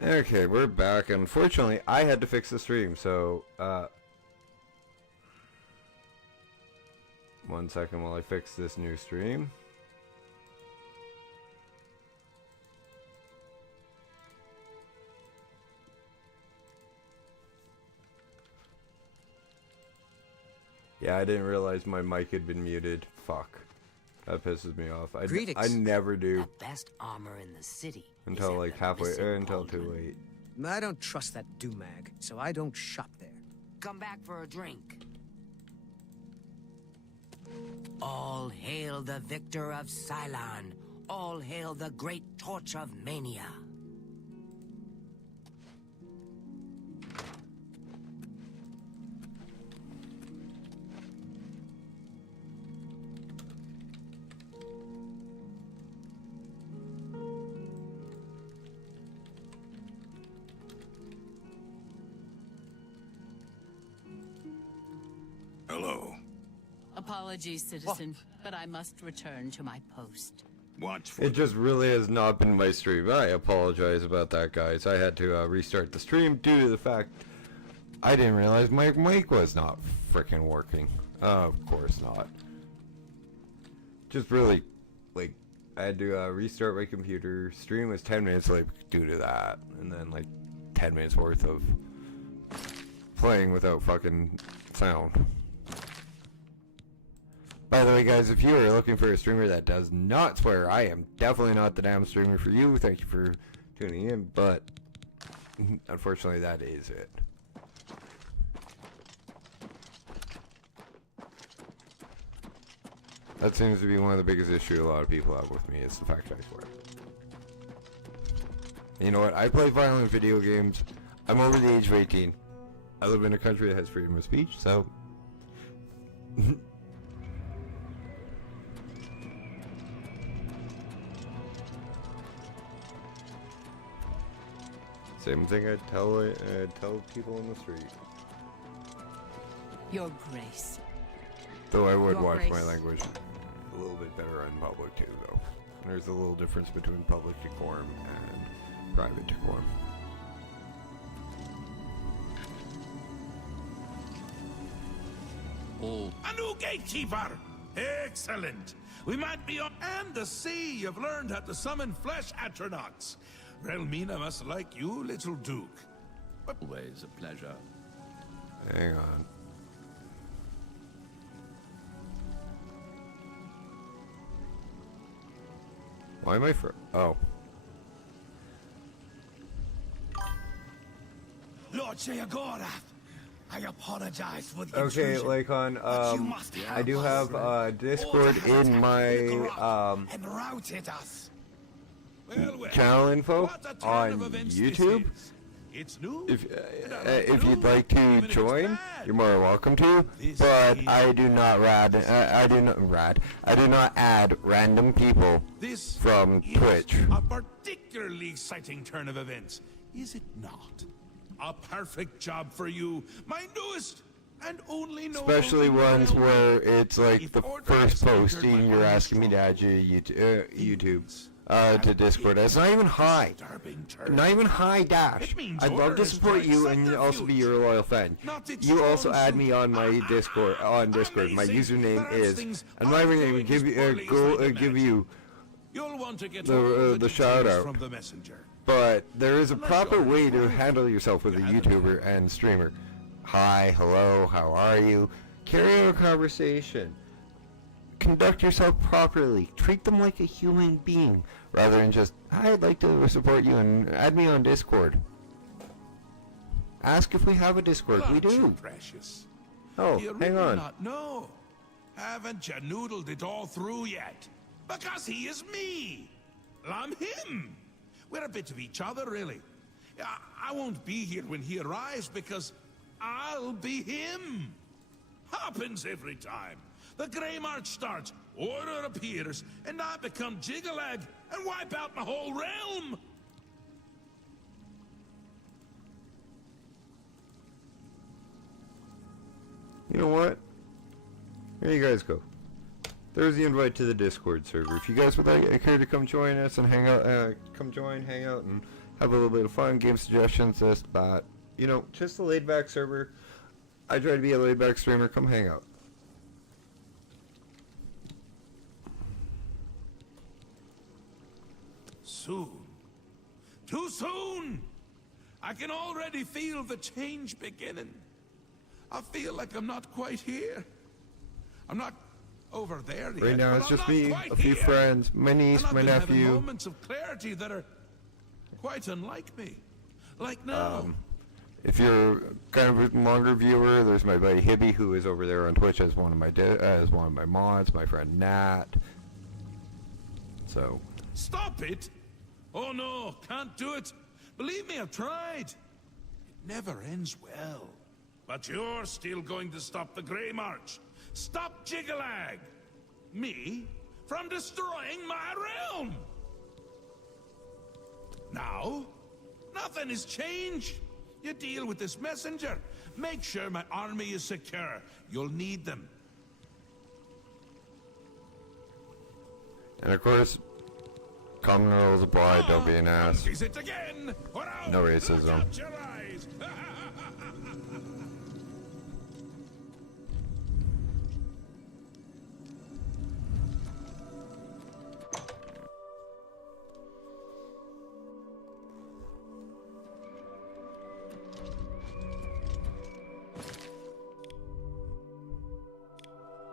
Okay, we're back. Unfortunately, I had to fix the stream, so, 1 second while I fix this new stream. Yeah, I didn't realize my mic had been muted. Fuck. That pisses me off. I never do. The best armor in the city. Until like halfway, until too late. I don't trust that doomag, so I don't shop there. Come back for a drink. All hail the victor of Cylon. All hail the great torch of Mania. Hello. Apologies, citizen, but I must return to my post. It just really has not been my stream. I apologize about that, guys. I had to restart the stream due to the fact I didn't realize my mic was not freaking working. Of course not. Just really, like, I had to restart my computer. Stream was 10 minutes late due to that. And then, like, 10 minutes worth of playing without fucking sound. By the way, guys, if you are looking for a streamer that does not swear, I am definitely not the damn streamer for you. Thank you for tuning in, but unfortunately, that is it. That seems to be one of the biggest issues a lot of people have with me, is the fact that I swear. You know what? I play violent video games. I'm over the age of 18. I live in a country that has freedom of speech, so... Same thing I'd tell people in the street. Your Grace. Though I would Your watch Grace. my language a little bit better in public too, though. There's a little difference between public decorum and private decorum. Oh. A new gatekeeper! Excellent! We might be on... And the sea! You've learned how to summon flesh astronauts. Relmina must like you, little Duke. Always a pleasure. Hang on. Why am I oh. Lord Sheogorath, I apologize for the Okay, intrusion, like on, but you must I do help have, us. Discord in my, And routed us. Well, channel info what a turn on of events YouTube. this is. It's new. If you'd like to join, you're more than welcome to. But I do not I do not add random people This from is Twitch. a particularly exciting turn of events, is it not? A perfect job for you, my newest and only known. Especially ones realm. where it's like If the order first has entered posting, my you're army asking me to strong, add you to YouTube. and To Discord. It's not even high. disturbing turn. Not even high dash. It means I'd love to orders support like you and also be your loyal fan. Not its You also strong add me suit. on my Discord. On Discord, my Amazing. username Perhaps is, things and my aren't name going give as you poorly as go I'd give imagine. you. You'll want to get the, all the details shout out. from the messenger. But there is a Unless proper you're way to right. handle yourself with a You have YouTuber and streamer. Hi, hello, how are you? Carry on a conversation. Conduct yourself properly. Treat them like a human being, rather than just, I'd like to support you and add me on Discord. Ask if we have a Discord. We Aren't you do. precious? Oh, You hang really on. not know. Haven't you noodled it all through yet? Because he is me. I'm him. We're a bit of each other, really. I won't be here when he arrives because I'll be him. Happens every time. The Grey March starts, order appears, and I become Jiggalag and wipe out my whole realm. You know what? Here you guys go. There's the invite to the Discord server. If you guys would like care to come join us and hang out, come join, hang out, and have a little bit of fun, game suggestions, this, that. You know, just a laid-back server. I try to be a laid-back streamer. Come hang out. Soon. Too soon! I can already feel the change beginning. I feel like I'm not quite here. I'm not over there yet. Right now, but it's I'm just not me, quite a few here. friends, my niece, And I've my been having nephew. moments of clarity that are quite unlike me. Like now. If you're kind of a longer viewer, there's my buddy Hibby, who is over there on Twitch as one of my mods. My friend Nat. So. Stop it! Oh no, can't do it. Believe me, I've tried. It never ends well. But you're still going to stop the Grey March. Stop Jigalag! Me? From destroying my realm! Now? Nothing has changed. You deal with this messenger. Make sure my army is secure. You'll need them. And of course, common rules apply. Don't be an ass. Is it again? No racism. Look out your eyes.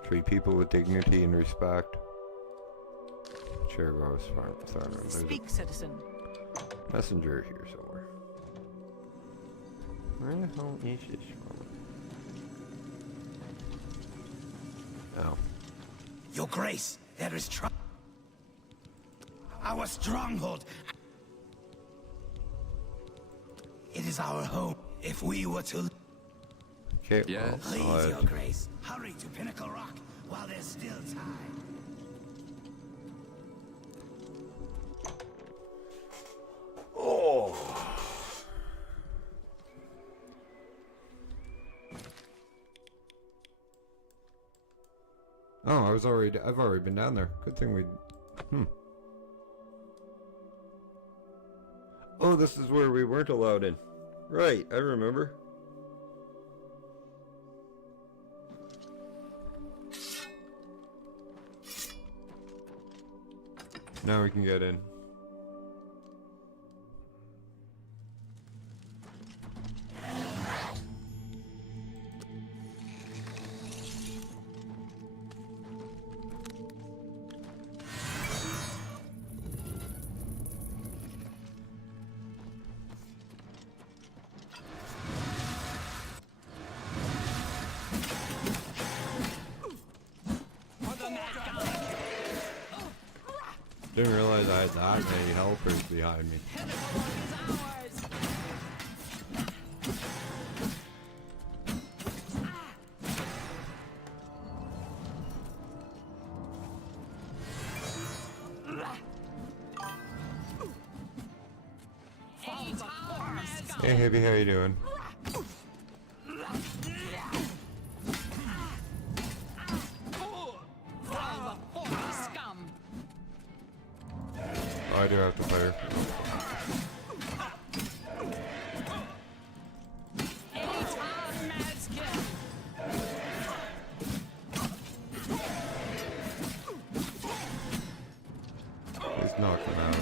'Treat people with dignity and respect. Chair goes farm. Speak, citizen. Messenger here somewhere. Where the hell is this from? Oh. Your Grace, there is our stronghold. It is our home. If we were to... Okay, Yes. Please, well, Your Grace, hurry to Pinnacle Rock while there's still time. oh. Oh, I've already been down there. Good thing we... Oh, this is where we weren't allowed in. Right, I remember. Now we can get in. Didn't realize I had that many helpers behind me. Hey, Hippie, how you doing? Oh, I do have to fight her. He's knocking out.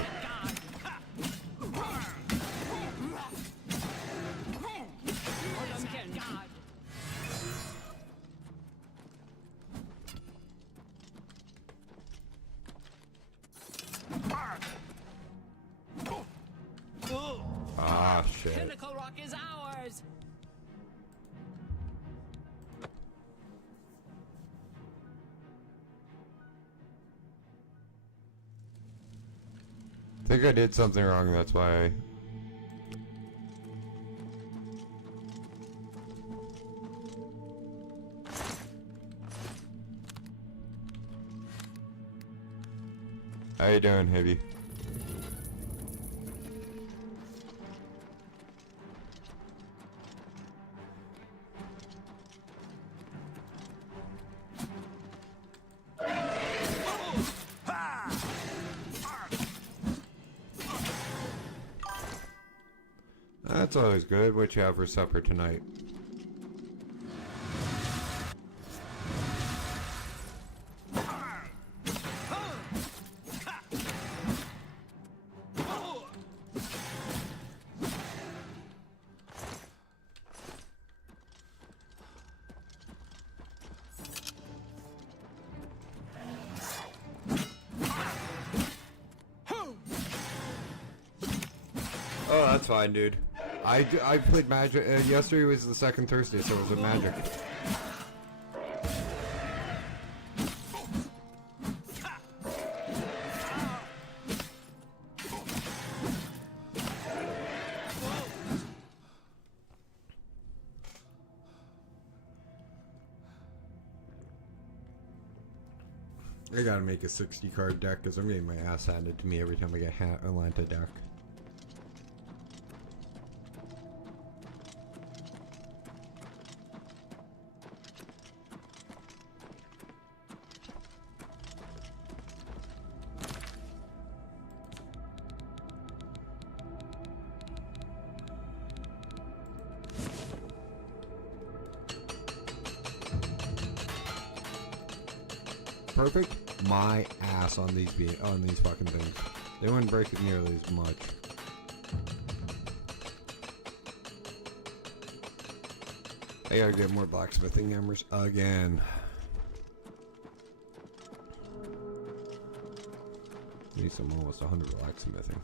Ah, shit. Pinnacle Rock is ours. I think I did something wrong, that's why I... How you doing, Hippie? That's always good. What you have for supper tonight? Oh, that's fine, dude. I played Magic. Yesterday was the second Thursday, so it was a Magic. I gotta make a 60 card deck because I'm getting my ass handed to me every time I get a Atlanta deck. Perfect my ass on these fucking things. They wouldn't break it nearly as much. I gotta get more blacksmithing hammers again. Need some almost 100 blacksmithing.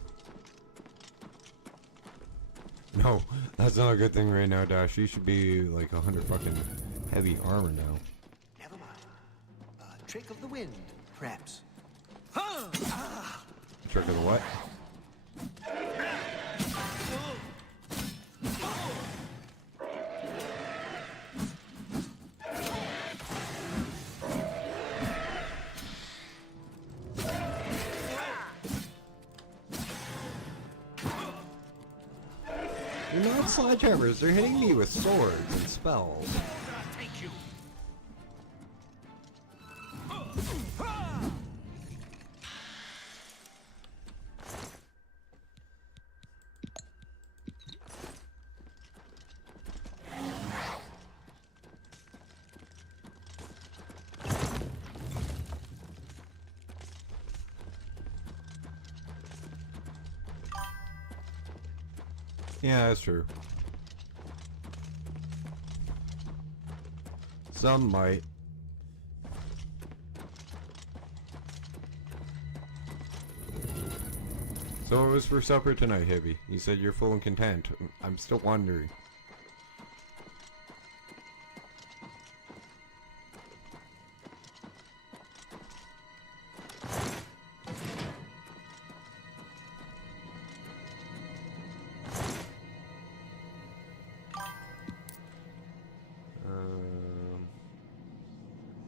No, that's not a good thing right now, Dash. You should be like 100 fucking heavy armor now. Never mind. Trick of the wind, perhaps. Trick of the what? They're not sledgehammers, they're hitting me with swords and spells. Thank you. Yeah, that's true. Some might. So what was for supper tonight, Hibby? You said you're full and content. I'm still wondering.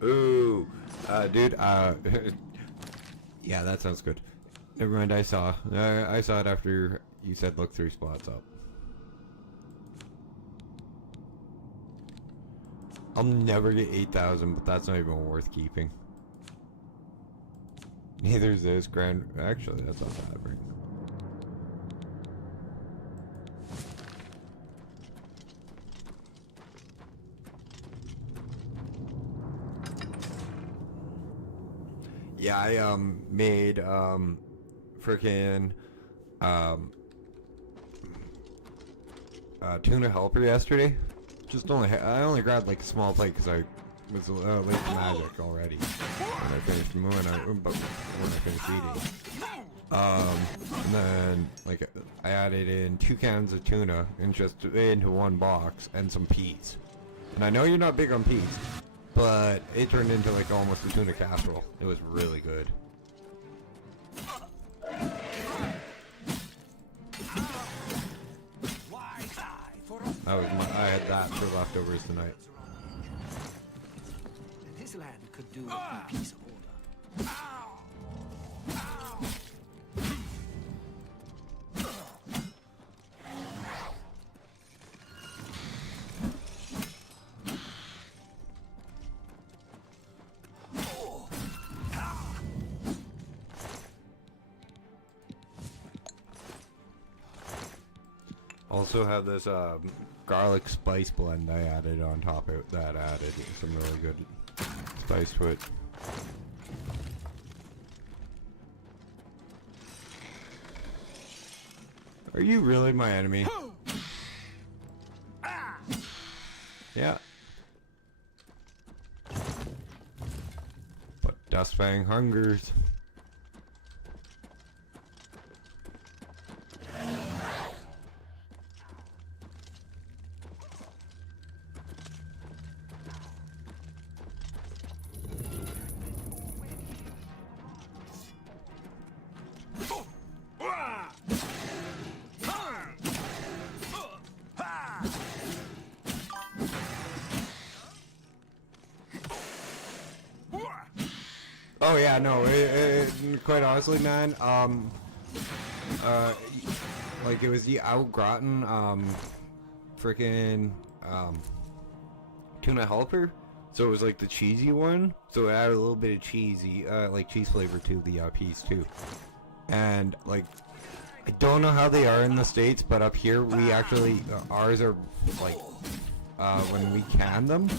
Ooh, dude, yeah, that sounds good. Never mind, I saw it after you said look 3 spots up. I'll never get 8,000, but that's not even worth keeping. Neither is this grand. Actually, that's not bad, right? Yeah, I made frickin' tuna helper yesterday. I only grabbed like a small plate because I was late to Magic already when I finished eating. And then like I added in 2 cans of tuna and just into 1 box and some peas. And I know you're not big on peas, but it turned into like almost a tuna casserole. It was really good. I had that for leftovers tonight. And this land could do with a piece of order. Also have this garlic spice blend I added on top of that added some really good spice to it. Are you really my enemy? Yeah. But Dustfang hungers. Oh yeah, no, quite honestly, man, like it was the Au Gratin, freaking, tuna helper, so it was like the cheesy one, so it added a little bit of cheesy, like cheese flavor to the, piece too, and, like, I don't know how they are in the States, but up here, we actually, ours are, like, when we can them,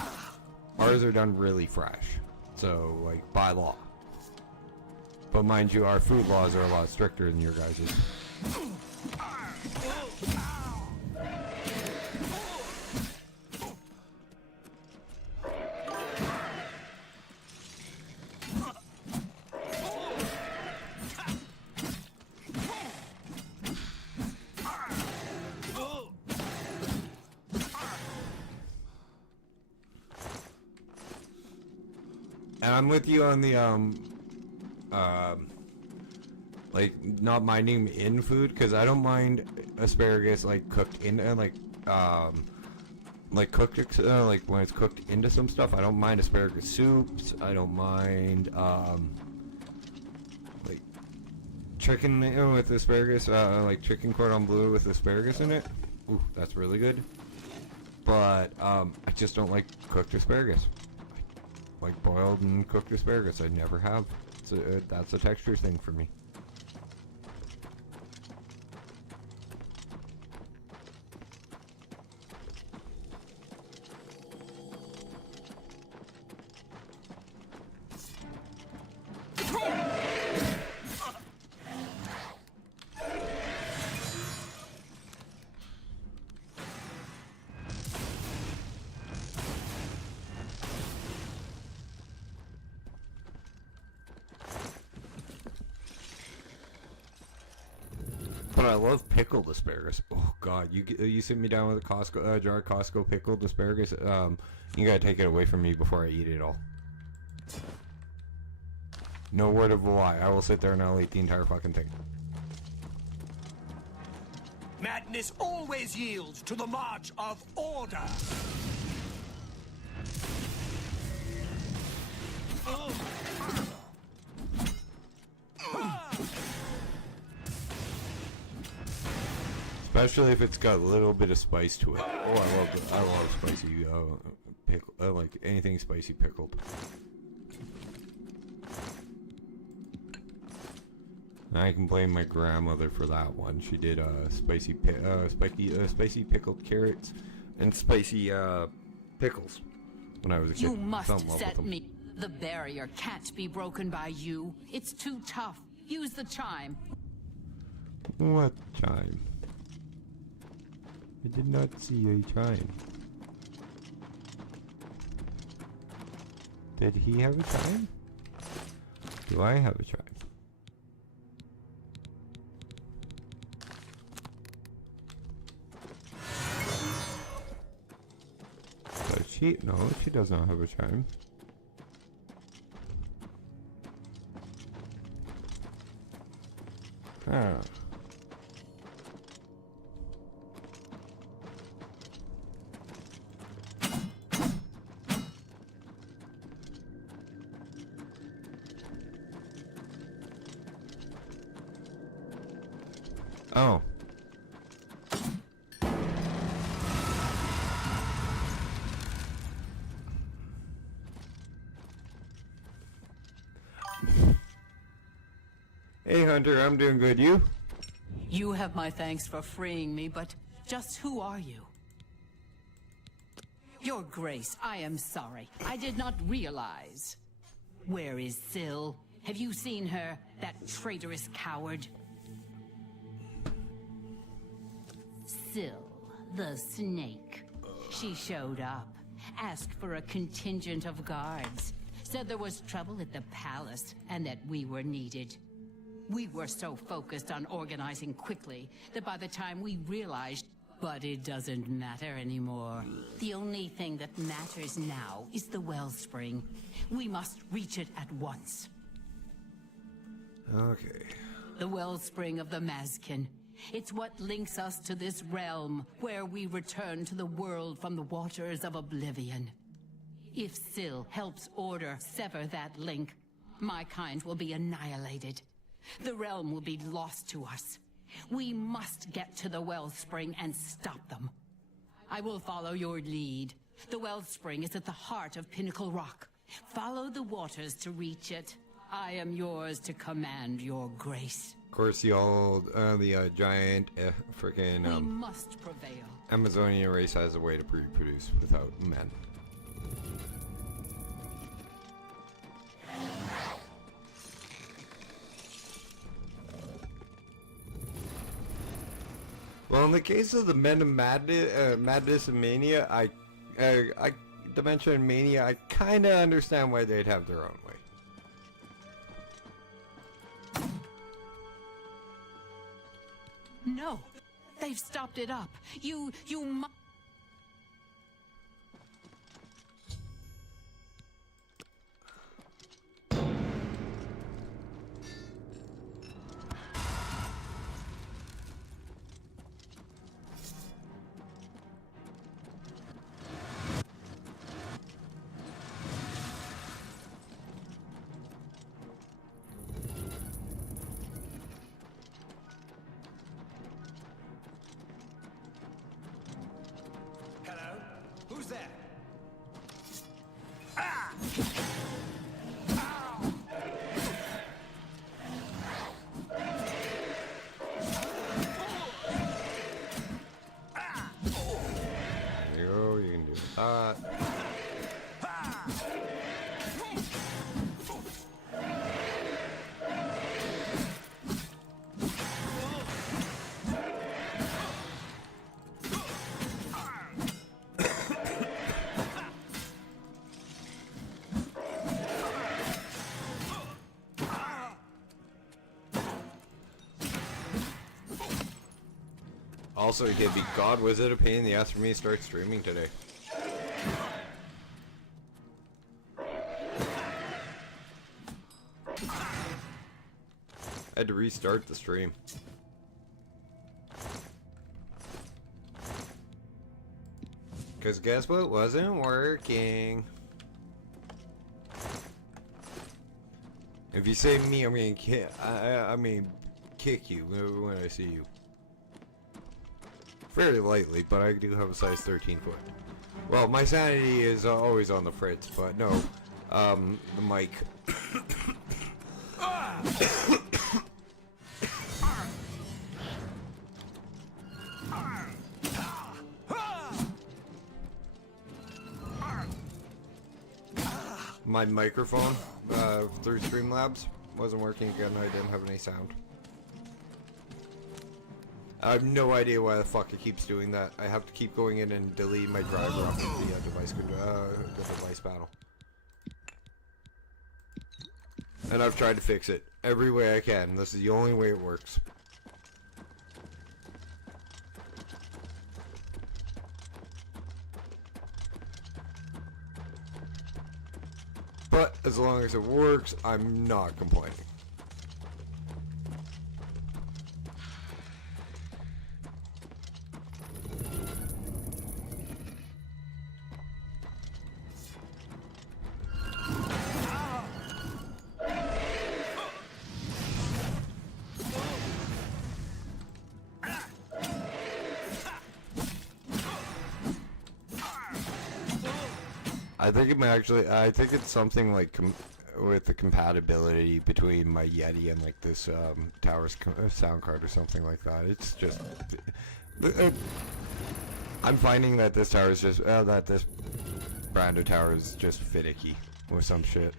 ours are done really fresh, so, like, by law. But mind you, our food laws are a lot stricter than your guys's. And I'm with you on the, like, not minding in food, because I don't mind asparagus, like, cooked in, like cooked, like, when it's cooked into some stuff. I don't mind asparagus soups. I don't mind, like, chicken with asparagus, like, chicken cordon bleu with asparagus in it. Ooh, that's really good. But, I just don't like cooked asparagus. I like boiled and cooked asparagus. I never have. So, that's a texture thing for me. But I love pickled asparagus. Oh god, you sit me down with a Costco jar of Costco pickled asparagus. You gotta take it away from me before I eat it all. No word of a lie. I will sit there and I'll eat the entire fucking thing. Madness always yields to the march of order. Especially if it's got a little bit of spice to it. Oh, I love spicy pickle. I like anything spicy pickled. I can blame my grandmother for that one. She did spicy pickled carrots and spicy pickles when I was a kid. You must set me. The barrier can't be broken by you. It's too tough. Use the chime. What chime? I did not see a chime. Did he have a chime? Do I have a chime? Does she? No, she does not have a chime. Ah. Oh. Hey Hunter, I'm doing good. You? You have my thanks for freeing me, but Just who are you? Your Grace, I am sorry. I did not realize. Where is Syl? Have you seen her, that traitorous coward? Syl, the snake. She showed up, asked for a contingent of guards, said there was trouble at the palace and that we were needed. We were so focused on organizing quickly that by the time we realized, but it doesn't matter anymore. The only thing that matters now is the wellspring. We must reach it at once. Okay. The wellspring of the Mazkin. It's what links us to this realm, where we return to the world from the waters of Oblivion. If Syl helps Order sever that link, my kind will be annihilated. The realm will be lost to us. We must get to the wellspring and stop them. I will follow your lead. The wellspring is at the heart of Pinnacle Rock. Follow the waters to reach it. I am yours to command, your grace. Of course, the old, giant, freaking, We must prevail. Amazonian race has a way to reproduce without men. Well, in the case of the Men of Madness and Mania, Dementia and Mania, I kind of understand why they'd have their own way. No, they've stopped it up. You must. Hello? Who's there? There you go, you can do that. Also, God, was it a pain in the ass for me to start streaming today? I had to restart the stream. Cause guess what wasn't working? If you say me, I'm gonna kick you when I see you. Fairly lightly, but I do have a size 13 foot. Well, my sanity is always on the fritz, but no, the mic. My microphone through Streamlabs wasn't working again. I didn't have any sound. I have no idea why the fuck it keeps doing that. I have to keep going in and deleting my driver off of the device panel. And I've tried to fix it every way I can. This is the only way it works. But as long as it works, I'm not complaining. I think it's something like with the compatibility between my Yeti and like this Tower's sound card or something like that. It's just I'm finding that this tower is just that this Brando tower is just finicky with some shit.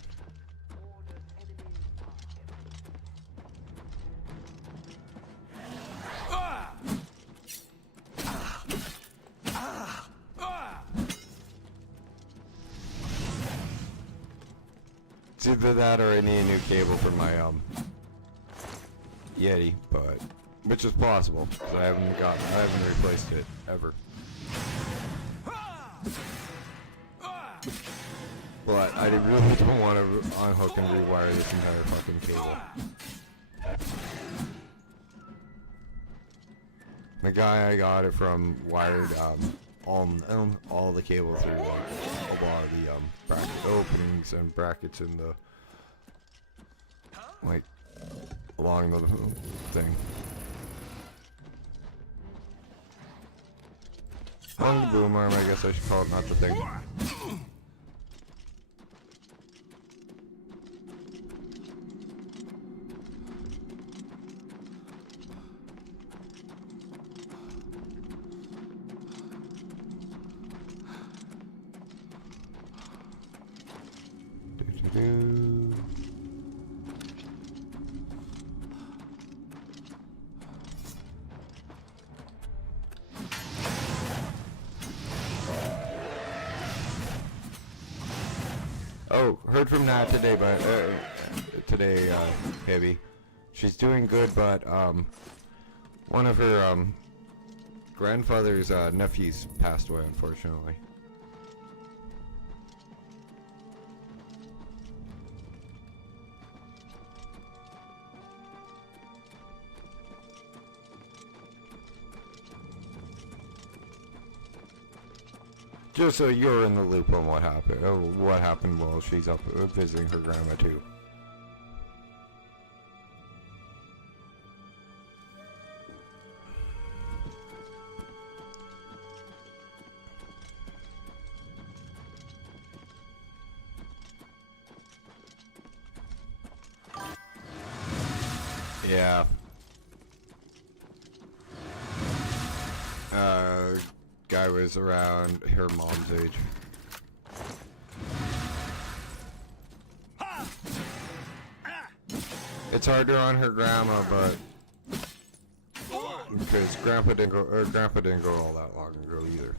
It's either that or I need a new cable for my Yeti, but which is possible because I haven't replaced it ever. But I really don't want to unhook and rewire this entire fucking cable. The guy I got it from wired all the cable through a lot of the bracket openings and brackets in the like along the thing. Along the boom arm, I guess I should call it, not the thing. Oh, heard from Nat today, but Heavy. She's doing good, but one of her grandfather's nephews passed away, unfortunately. Just so you're in the loop on what happened while she's up visiting her grandma too. Yeah. Guy was around her mom's age. It's harder on her grandma, but because grandpa didn't go all that long ago either.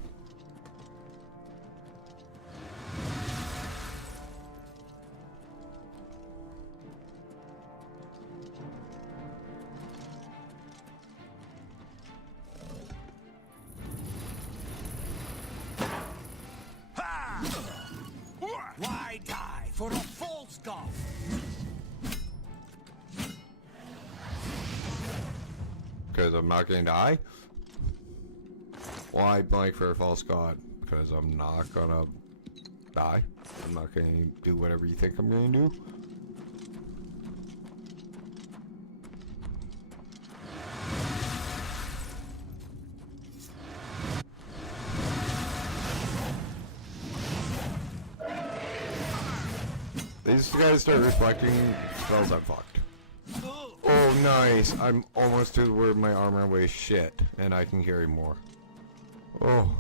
Why die for a false god? Because I'm not going to die? Why blank for a false god? Because I'm not gonna die. I'm not going to do whatever you think I'm going to do. These guys start reflecting spells, I'm fucked. Oh, nice. I'm almost to where my armor weighs shit, and I can carry more. Oh.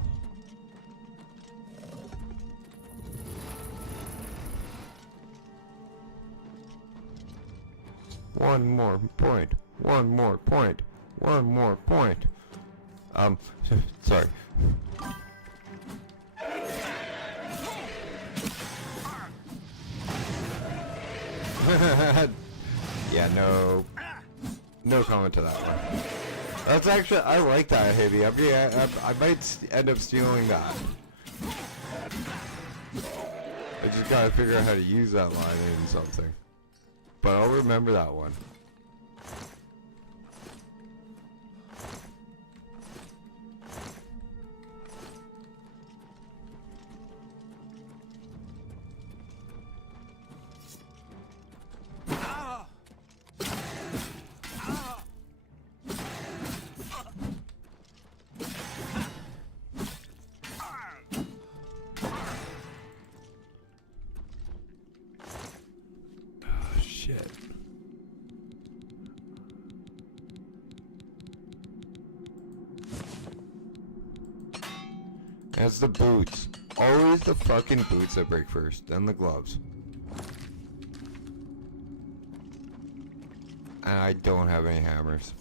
One more point. One more point. One more point. Sorry. Yeah, no comment to that one. That's actually, I like that, Heavy. I might end up stealing that. I just gotta figure out how to use that line in something. But I'll remember that one. That's the boots. Always the fucking boots that break first, then the gloves. And I don't have any hammers.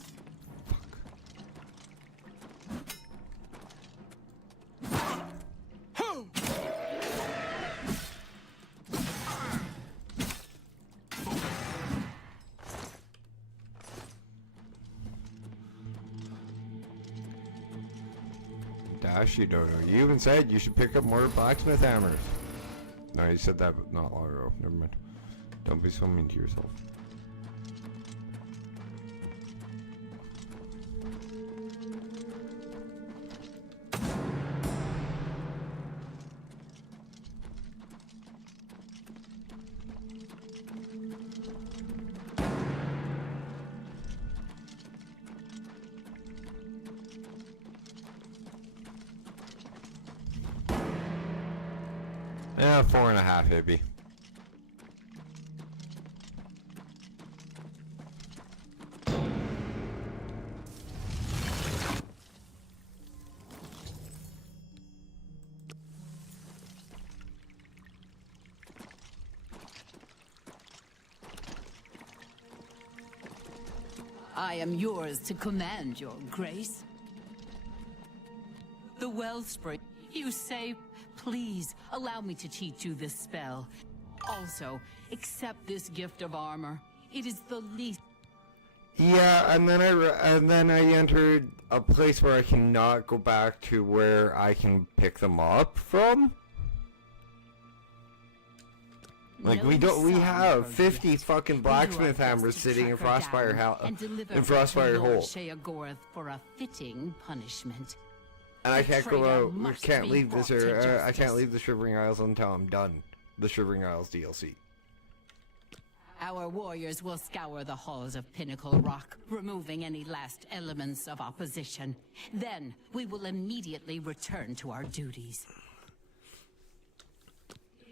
Dash, you don't know. You even said you should pick up more blacksmith hammers. No, you said that not long ago. Never mind. Don't be so mean to yourself. Yeah, 4.5 maybe. I am yours to command, your grace. The wellspring. You say, please allow me to teach you this spell. Also, accept this gift of armor. It is the least. Yeah, and then I entered a place where I cannot go back to where I can pick them up from. Like we have 50 fucking blacksmith hammers sitting in Frostfire Hole. For a fitting punishment. And I can't go out. We can't leave this I can't leave the Shivering Isles until I'm done the Shivering Isles DLC. Our warriors will scour the halls of Pinnacle Rock, removing any last elements of opposition. Then we will immediately return to our duties.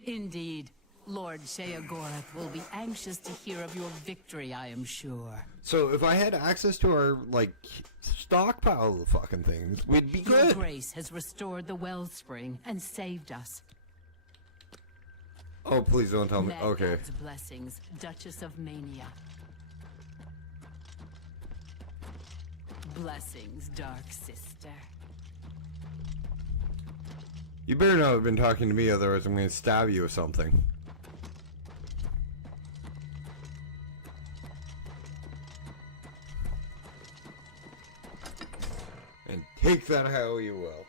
Indeed, Lord Sheogorath will be anxious to hear of your victory, I am sure. So if I had access to our, like, stockpile of fucking things, we'd be good. Your grace has restored the wellspring and saved us. Oh, please don't tell me. Mad Okay. God's blessings, Duchess of Mania. Blessings, dark sister. You better not have been talking to me, otherwise I'm going to stab you with something. And take that how you will.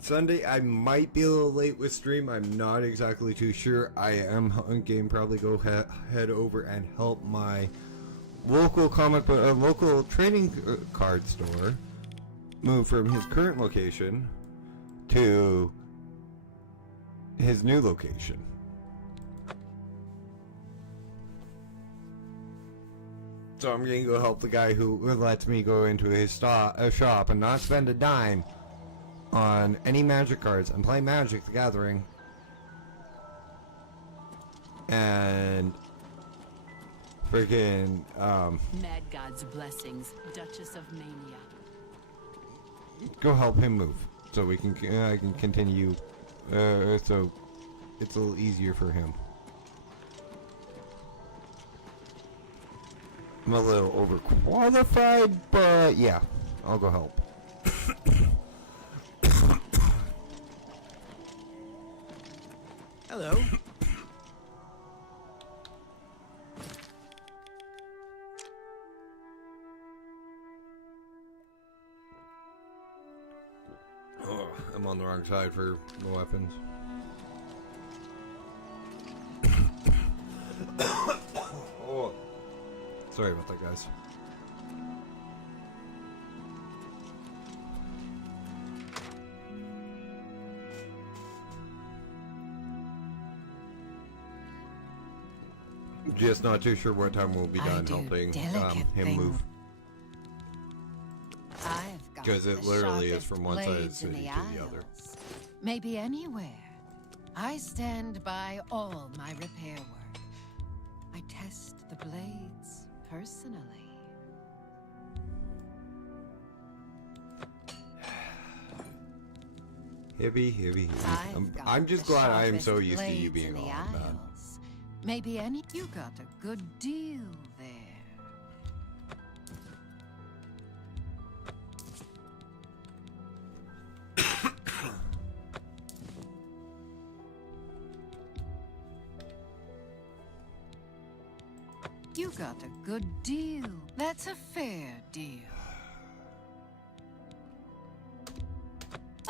Sunday, I might be a little late with stream. I'm not exactly too sure. I am on game. Probably go head over and help my local local trading card store move from his current location to his new location. So I'm gonna go help the guy who lets me go into his shop and not spend a dime on any magic cards and play Magic the Gathering and freaking Mad God's blessings, Duchess of Mania. go help him move so we can I can continue so it's a little easier for him. I'm a little overqualified, but yeah, I'll go help. Hello. Oh, I'm on the wrong side for the weapons. Oh, sorry about that, guys. just not too sure what time we'll be done helping him move. Because it literally is from one side of the city to the other. Maybe anywhere. I stand by all my repair work. I test the blades personally. Heavy. I'm just glad I am so used to you being on that. Maybe you got a good deal there. You got a good deal. That's a fair deal.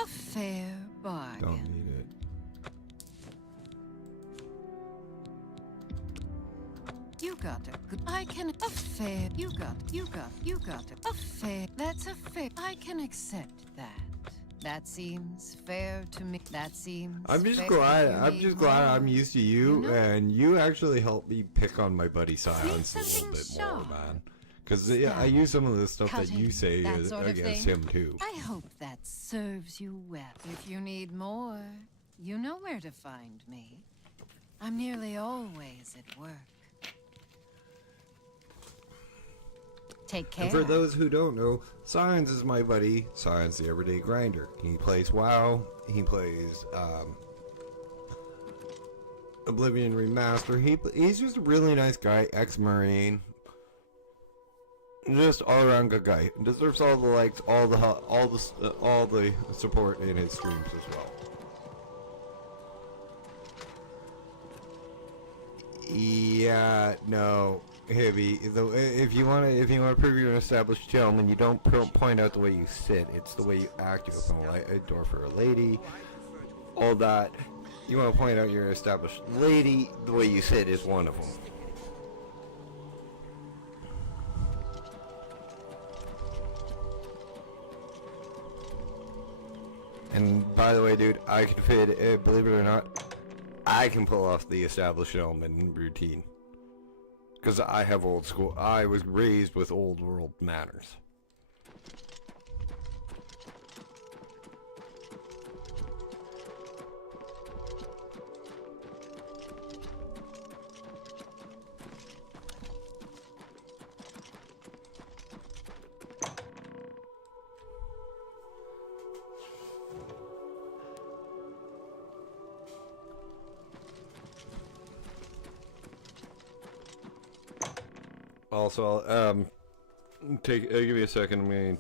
A fair bargain. Don't need it. You got a good. I can a fair. You got a fair. That's a fair. I can accept that. That seems fair to me. That seems. I'm just fair. glad. You I'm need just glad more. I'm used to you, You know? and you actually helped me pick on my buddy Silence a little something bit more, sharp. man. Because I use some of the stuff that you Cutting, say that sort of against thing. him too. I hope that serves you well. If you need more, you know where to find me. I'm nearly always at work. Take care. And for those who don't know, Science is my buddy. Science, the everyday grinder. He plays WoW. He plays Oblivion Remastered. He's just a really nice guy, ex-Marine. Just all-around good guy. Deserves all the likes, all the support in his streams as well. Yeah, no, Heavy. If you want to prove you're an established gentleman, you don't point out the way you sit. It's the way you act. You open a door for a lady. All that. You want to point out you're an established lady. The way you sit is one of them. And by the way, dude, I can fit. Believe it or not, I can pull off the established gentleman routine. Because I have old school. I was raised with old world manners. Also, give me a second. I mean,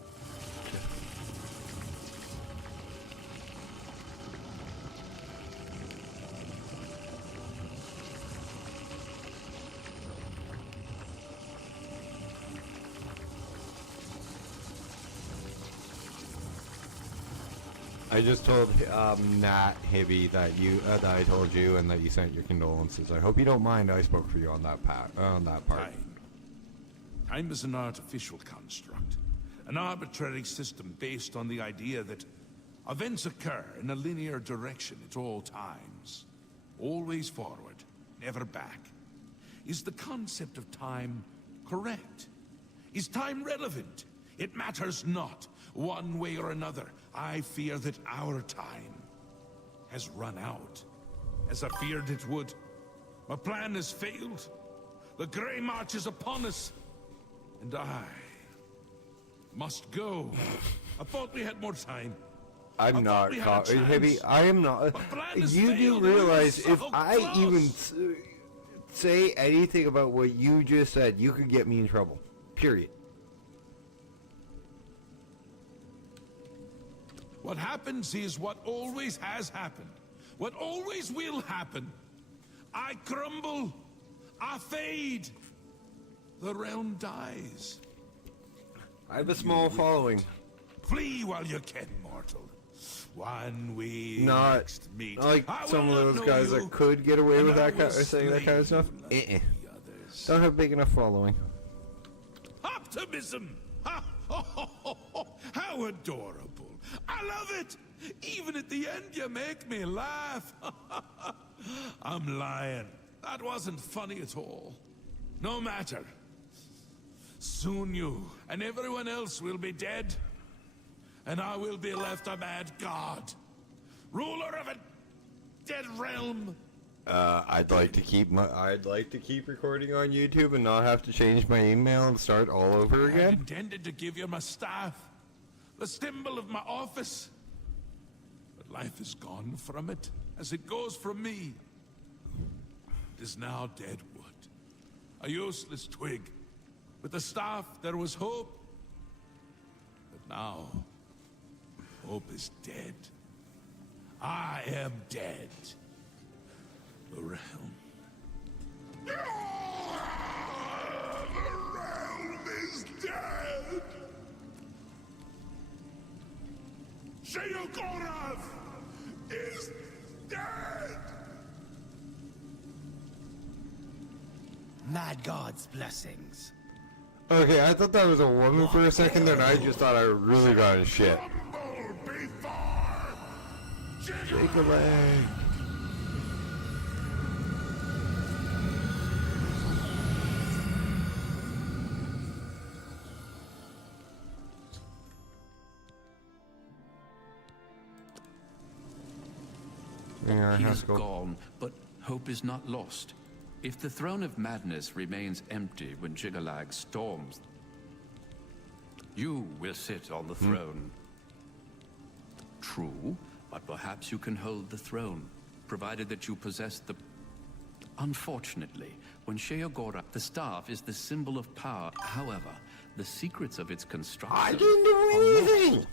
I just told Nat Hibby that that I told you and that you sent your condolences. I hope you don't mind. I spoke for you on that part. Time is an artificial construct, an arbitrary system based on the idea that events occur in a linear direction at all times. Always forward, never back. Is the concept of time correct? Is time relevant? It matters not. One way or another, I fear that our time has run out, as I feared it would. My plan has failed. The Grey March is upon us. And I must go. I thought we had more time. I'm not Heavy. I am not. You do realize if I even say anything about what you just said, you could get me in trouble. Period. What happens is what always has happened. What always will happen. I crumble. I fade. The realm dies. I have a small following. Flee while you can, mortal. When we Not next meet, like some of those guys that could get away with that kind of saying that kind of stuff. Don't have a big enough following. Optimism! How adorable! I love it! Even at the end, you make me laugh. I'm lying. That wasn't funny at all. No matter. Soon you and everyone else will be dead, and I will be left a mad god, ruler of a dead realm. I'd like to keep recording on YouTube and not have to change my email and start all over I had again. intended to give you my staff, the symbol of my office. But life is gone from it, as it goes from me. It is now dead wood, a useless twig. With the staff, there was hope. But now, hope is dead. I am dead. The realm. The realm is dead! Sheogorath is dead! Mad God's blessings. Okay, I thought that was a woman for a second, then I just thought I really got in shit. Crumble before Shake a leg. Yeah, He has is to go. gone, but hope is not lost. If the throne of madness remains empty when Jigalag storms, you will sit on the throne. True, but perhaps you can hold the throne, provided that you possess the... Unfortunately, when Sheogorath, the staff is the symbol of power. However, the secrets of its construction... I didn't do anything!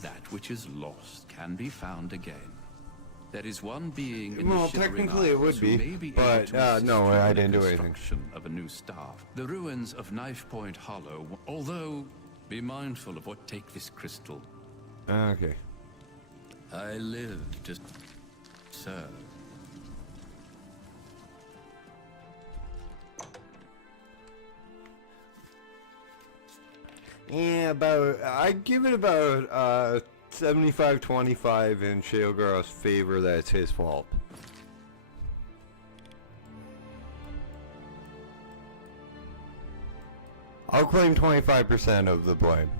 That which is lost can be found again. There is one being in Well, the Shivering technically it would Isles who be, may be but, able to assist no, you I in the didn't do anything. construction of a new staff. The ruins of Knife Point Hollow, although be mindful of what take this crystal. Okay. I live to serve. Yeah, I'd give it about 75-25 in Sheogorath's favor that it's his fault. I'll claim 25% of the blame.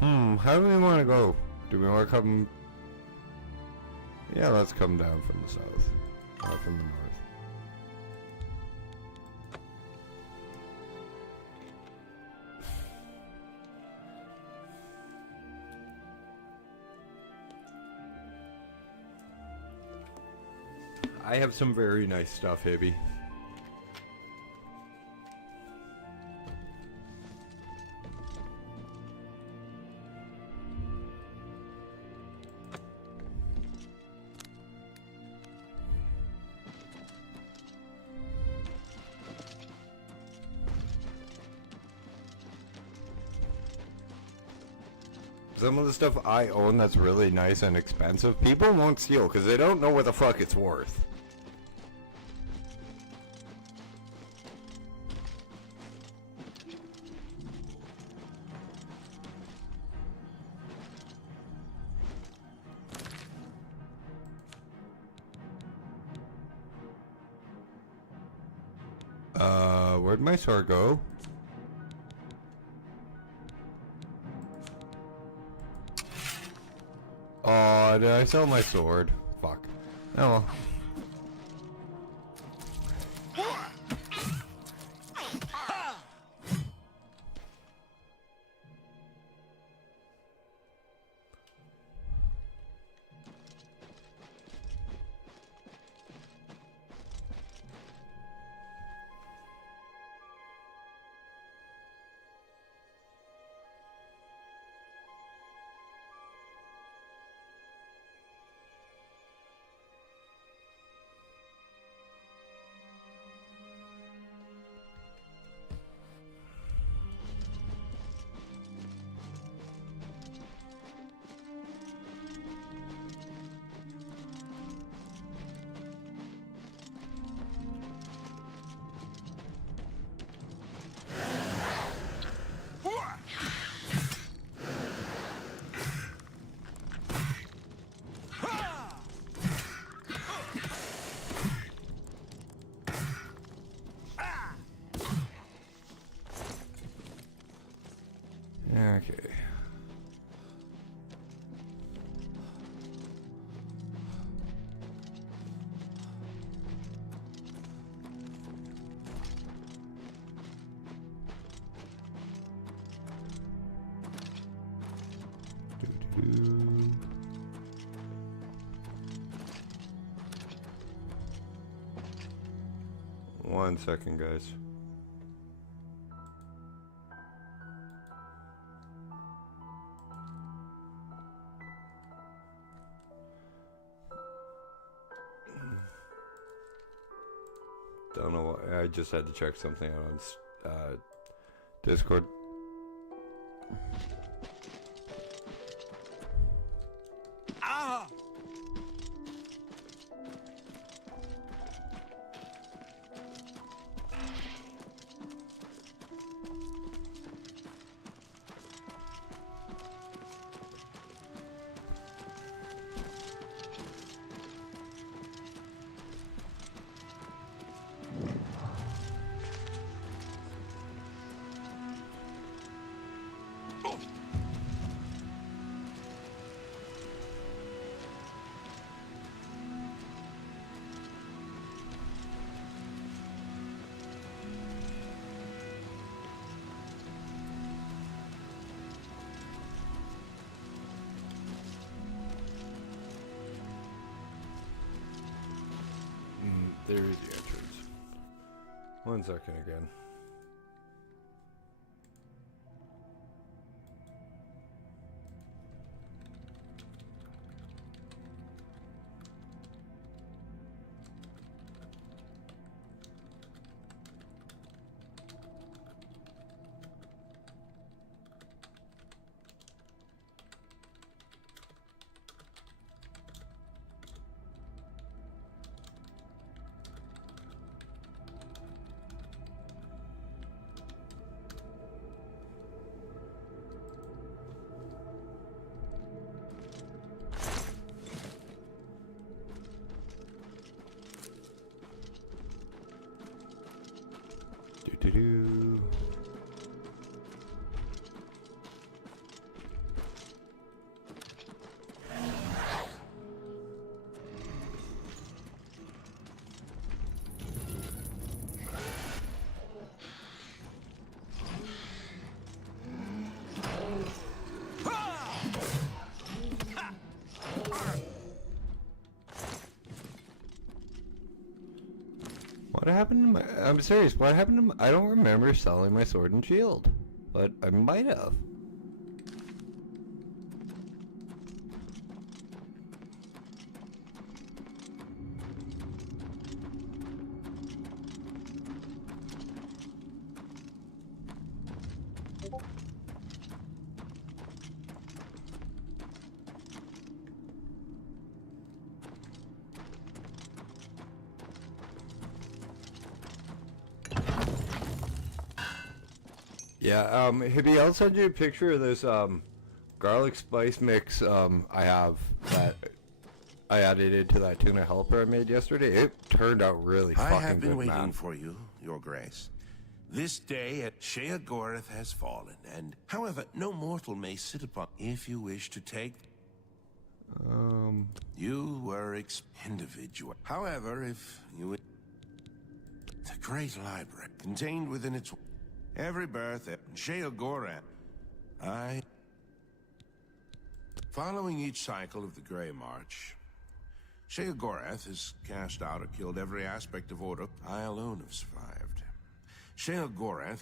How do we want to go? Do we want to come... Yeah, let's come down from the south. Not from the north. I have some very nice stuff, Hibby. Some of the stuff I own that's really nice and expensive, people won't steal because they don't know what the fuck it's worth. Where'd my sword go? Oh, did I sell my sword? Fuck. Oh well. 1 second, guys. Don't know what. I just had to check something out on Discord. Ah! There is the entrance. 1 second again. Do-do-do. What happened to my... I'm serious, what happened to my... I don't remember selling my sword and shield. But I might have. Yeah, Hibby, I'll send you a picture of this, garlic spice mix, I have that I added into that tuna helper I made yesterday. It turned out really fucking good, I have been waiting man. for you, Your Grace. This day at Shea has fallen, and however, no mortal may sit upon if you wish to take. You were individual. However, if you the great library contained within its every birth at Shea following each cycle of the Grey March, Shea has cast out or killed every aspect of order. I alone have survived. Shea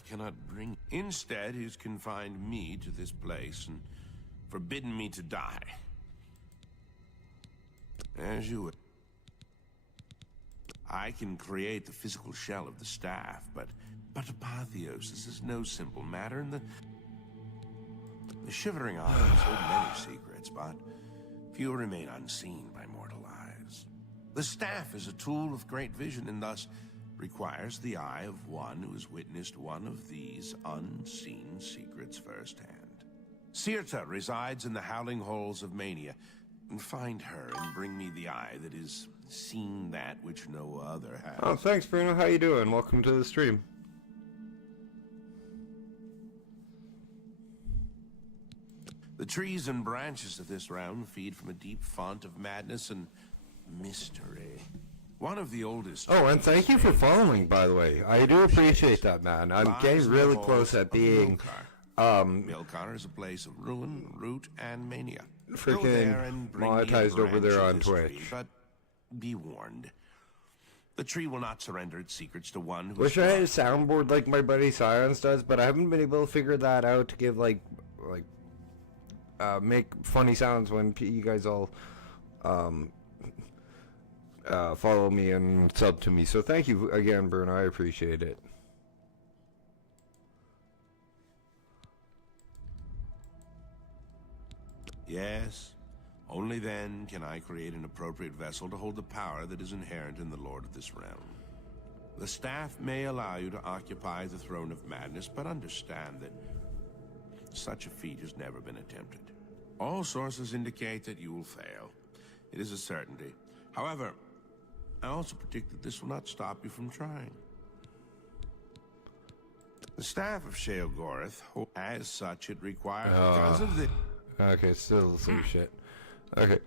cannot bring. Instead, he's confined me to this place and forbidden me to die. As you would. I can create the physical shell of the staff, but apotheosis is no simple matter, and the Shivering Isles hold many secrets, but few remain unseen by mortal eyes. The staff is a tool of great vision, and thus requires the eye of one who has witnessed one of these unseen secrets firsthand. Cyrodiil resides in the howling halls of Mania. And find her and bring me the eye that is seen that which no other has. Oh, thanks, Bruno. How you doing? Welcome to the stream. The trees and branches of this realm feed from a deep font of madness and mystery. One of the oldest... Oh, and thank you for following, by the way. I do appreciate that, man. I'm getting really close at being... Milkar is a place of ruin, root, and mania. Freaking monetized over there on Twitch. But be warned. The tree will not surrender its secrets to one who Wish I had a soundboard like my buddy Silence does, but I haven't been able to figure that out to give like make funny sounds when you guys all follow me and sub to me. So thank you again, Bruno. I appreciate it. Yes. Only then can I create an appropriate vessel to hold the power that is inherent in the Lord of this realm. The staff may allow you to occupy the throne of madness, but understand that such a feat has never been attempted. All sources indicate that you will fail. It is a certainty. However, I also predict that this will not stop you from trying. The staff of Sheogorath, as such, it requires because of the... Okay, still the same shit. Okay.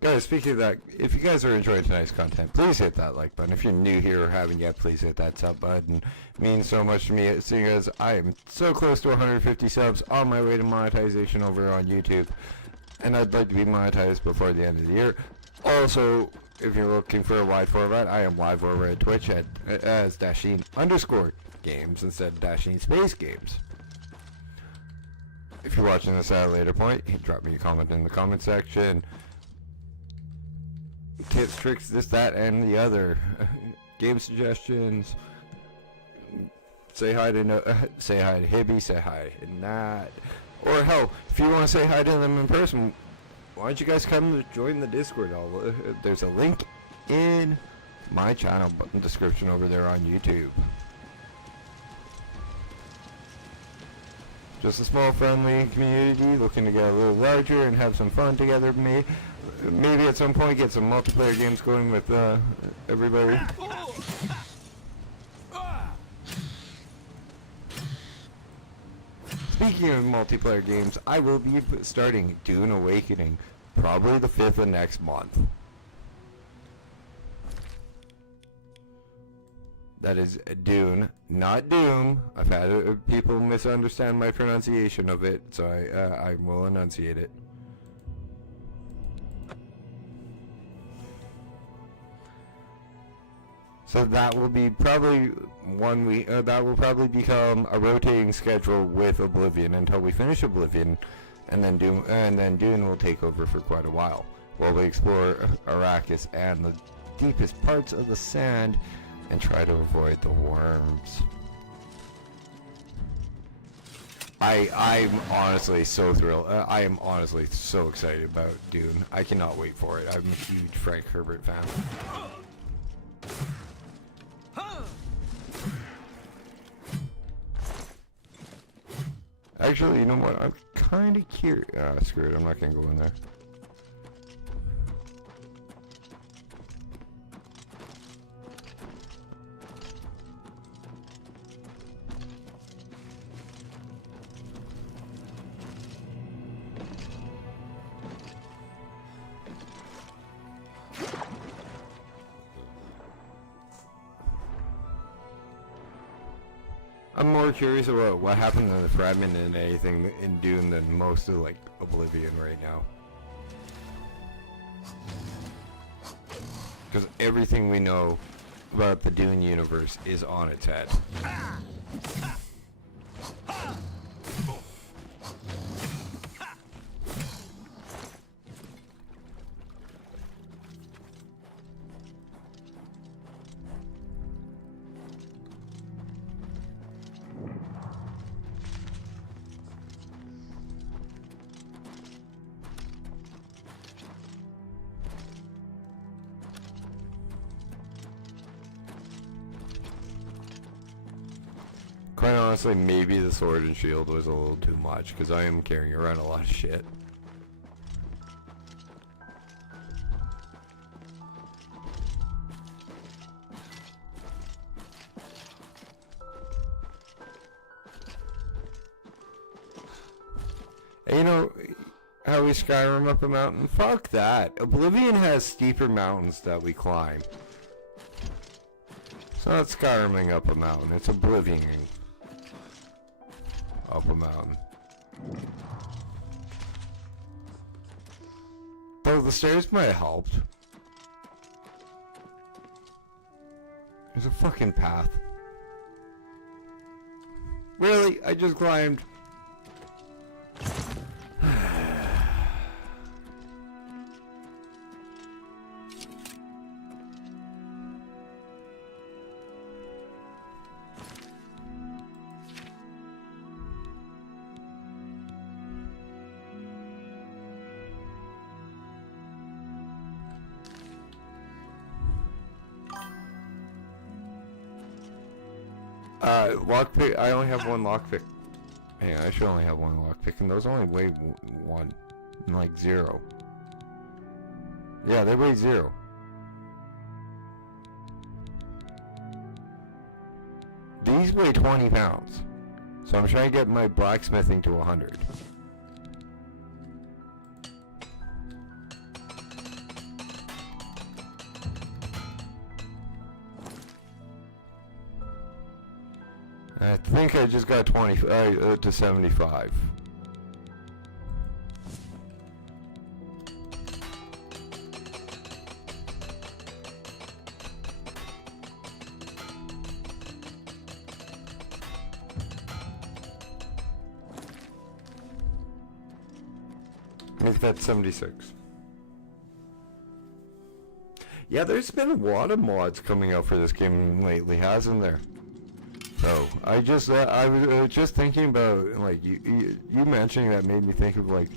Guys, speaking of that, if you guys are enjoying tonight's content, please hit that like button. If you're new here or haven't yet, please hit that sub button. It means so much to me, seeing as I am so close to 150 subs on my way to monetization over on YouTube. And I'd like to be monetized before the end of the year. Also, if you're looking for a wide format, I am live over at Twitch as Dasheen_games instead of Dasheen Space Games. If you're watching this at a later point, drop me a comment in the comment section. Tips, tricks, this, that, and the other. Game suggestions. Say hi to Hibby, say hi to Nat. Or hell, if you want to say hi to them in person, why don't you guys come to join the Discord? There's a link in my channel button description over there on YouTube. Just a small friendly community looking to get a little larger and have some fun together. Maybe at some point get some multiplayer games going with everybody. Speaking of multiplayer games, I will be starting Dune Awakening probably the 5th of next month. That is Dune, not Doom. I've had people misunderstand my pronunciation of it, so I will enunciate it. So that will be probably 1 week. That will probably become a rotating schedule with Oblivion until we finish Oblivion, and then Dune will take over for quite a while while we explore Arrakis and the deepest parts of the sand and try to avoid the worms. I'm honestly so thrilled. I am honestly so excited about Dune. I cannot wait for it. I'm a huge Frank Herbert fan. Actually, you know what? I'm kind of curious. Screw it. I'm not going to go in there. I'm more curious about what happened to the fragment and anything in Dune than most of like Oblivion right now. Because everything we know about the Dune universe is on its head. Quite honestly, maybe the sword and shield was a little too much, because I am carrying around a lot of shit. And you know, how we Skyrim up a mountain? Fuck that. Oblivion has steeper mountains that we climb. It's not Skyriming up a mountain, it's Oblivioning up a mountain. Though the stairs might have helped. There's a fucking path. Really? I just climbed. Lockpick. I only have one lockpick. Hang on, I should only have one lockpick, and those only weigh one, like 0. Yeah, they weigh 0. These weigh 20 pounds, so I'm trying to get my blacksmithing to 100. I think I just got 20 to 75. Make that 76. Yeah, there's been a lot of mods coming out for this game lately, hasn't there? So I was just thinking about, like, you mentioning that made me think of, like,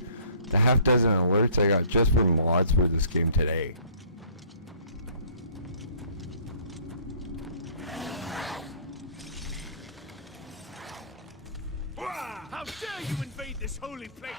the half dozen alerts I got just for mods for this game today. How dare you invade this holy place!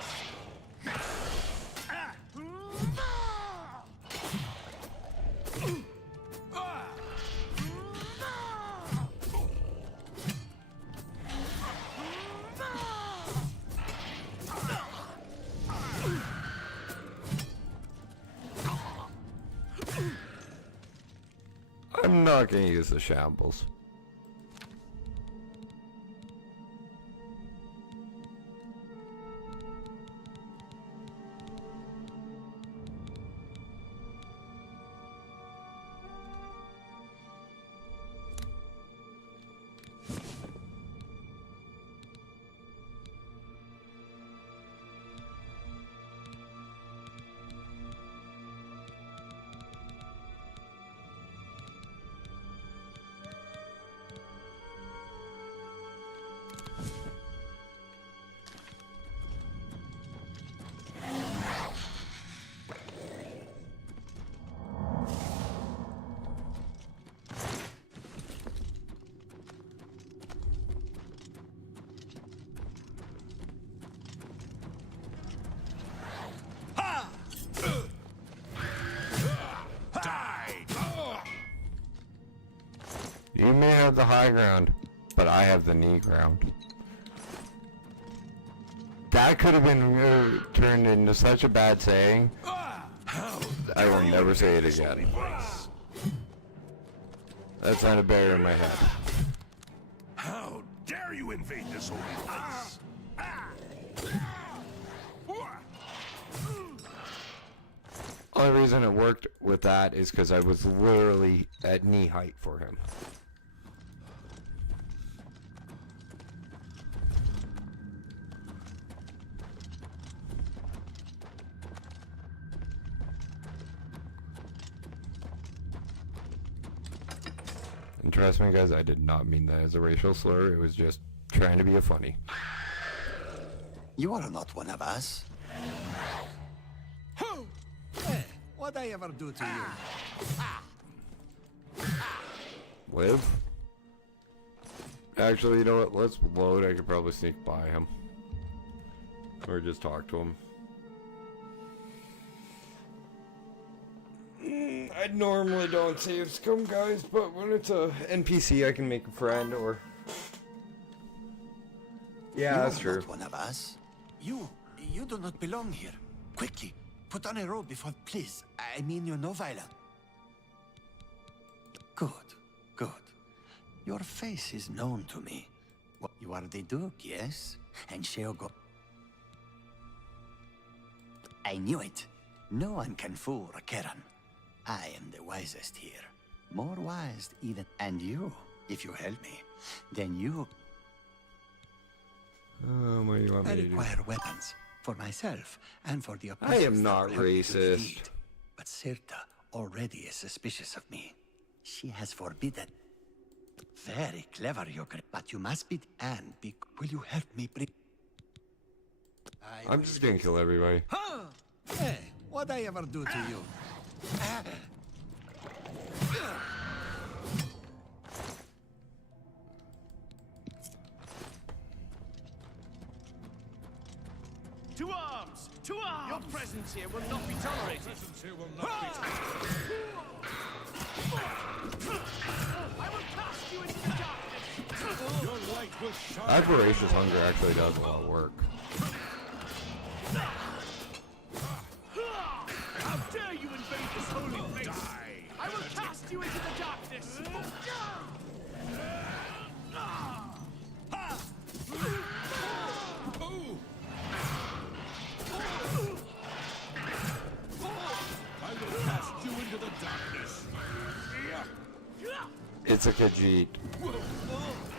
I'm not gonna use the shambles. You may have the high ground, but I have the knee ground. That could have been turned into such a bad saying. I will never say it again. That sounded better in my head. How dare you invade this holy place? Only reason it worked with that is because I was literally at knee height for him. And trust me guys, I did not mean that as a racial slur, it was just trying to be a funny. You are not one of us. Who? What'd I ever do to you? Live? Actually, you know what? Let's load. I could probably sneak by him. Or just talk to him. I normally don't save scum guys, but when it's a NPC, I can make a friend or... Yeah, that's true. Not one of us. You do not belong here. Quickly, put on a robe before, please. I mean, you're no violent. Good. Your face is known to me. Well, you are the Duke, yes? And Sheogo. I knew it. No one can fool Rakeran. I am the wisest here. more wise even. And you, if you help me, then you. What do you want I me to do? require weapons for myself and for the I oppressors am that not will help me to racist. defeat. But Sirta already is suspicious of me. She has forbidden. Very clever, Yoker. But you must be. And be. Will you help me bring? I'm just gonna kill everybody. Huh? Hey, what I ever do to you? To arms! To arms! Your presence here will not be tolerated. I will cast you into the darkness. Your light will shine. That voracious hunger actually does a lot of work. How dare you invade this holy place! I will cast you into the darkness. I will cast you into the darkness. It's a Khajiit.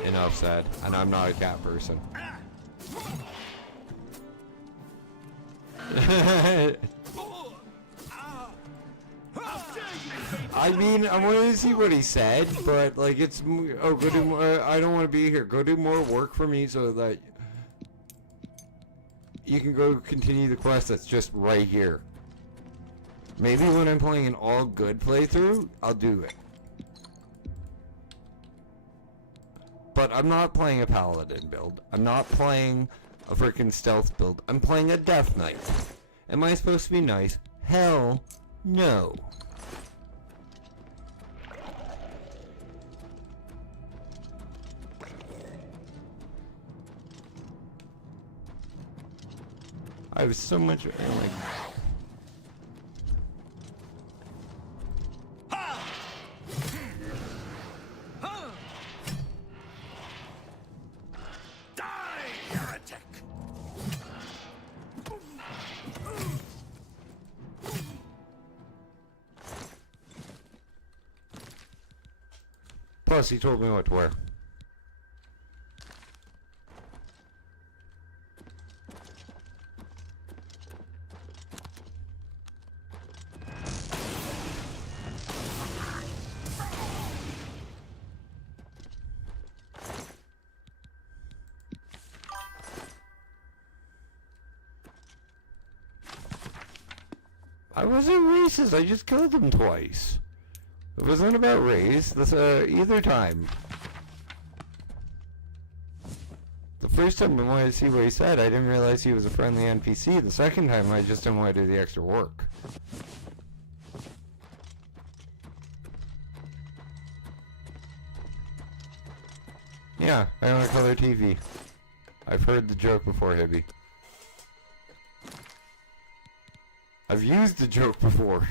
Enough said. And I'm not a cat person. I mean, I wanted to see what he said, but like it's oh, go do more. I don't want to be here. Go do more work for me so that you can go continue the quest that's just right here. Maybe when I'm playing an all good playthrough, I'll do it. But I'm not playing a paladin build. I'm not playing a freaking stealth build. I'm playing a death knight. Am I supposed to be nice? Hell no. I have so much like plus he told me what to wear. I wasn't racist, I just killed him twice. It wasn't about race, either time. The first time I wanted to see what he said, I didn't realize he was a friendly NPC. The second time, I just didn't want to do the extra work. Yeah, I own a color TV. I've heard the joke before, Hibby. I've used the joke before.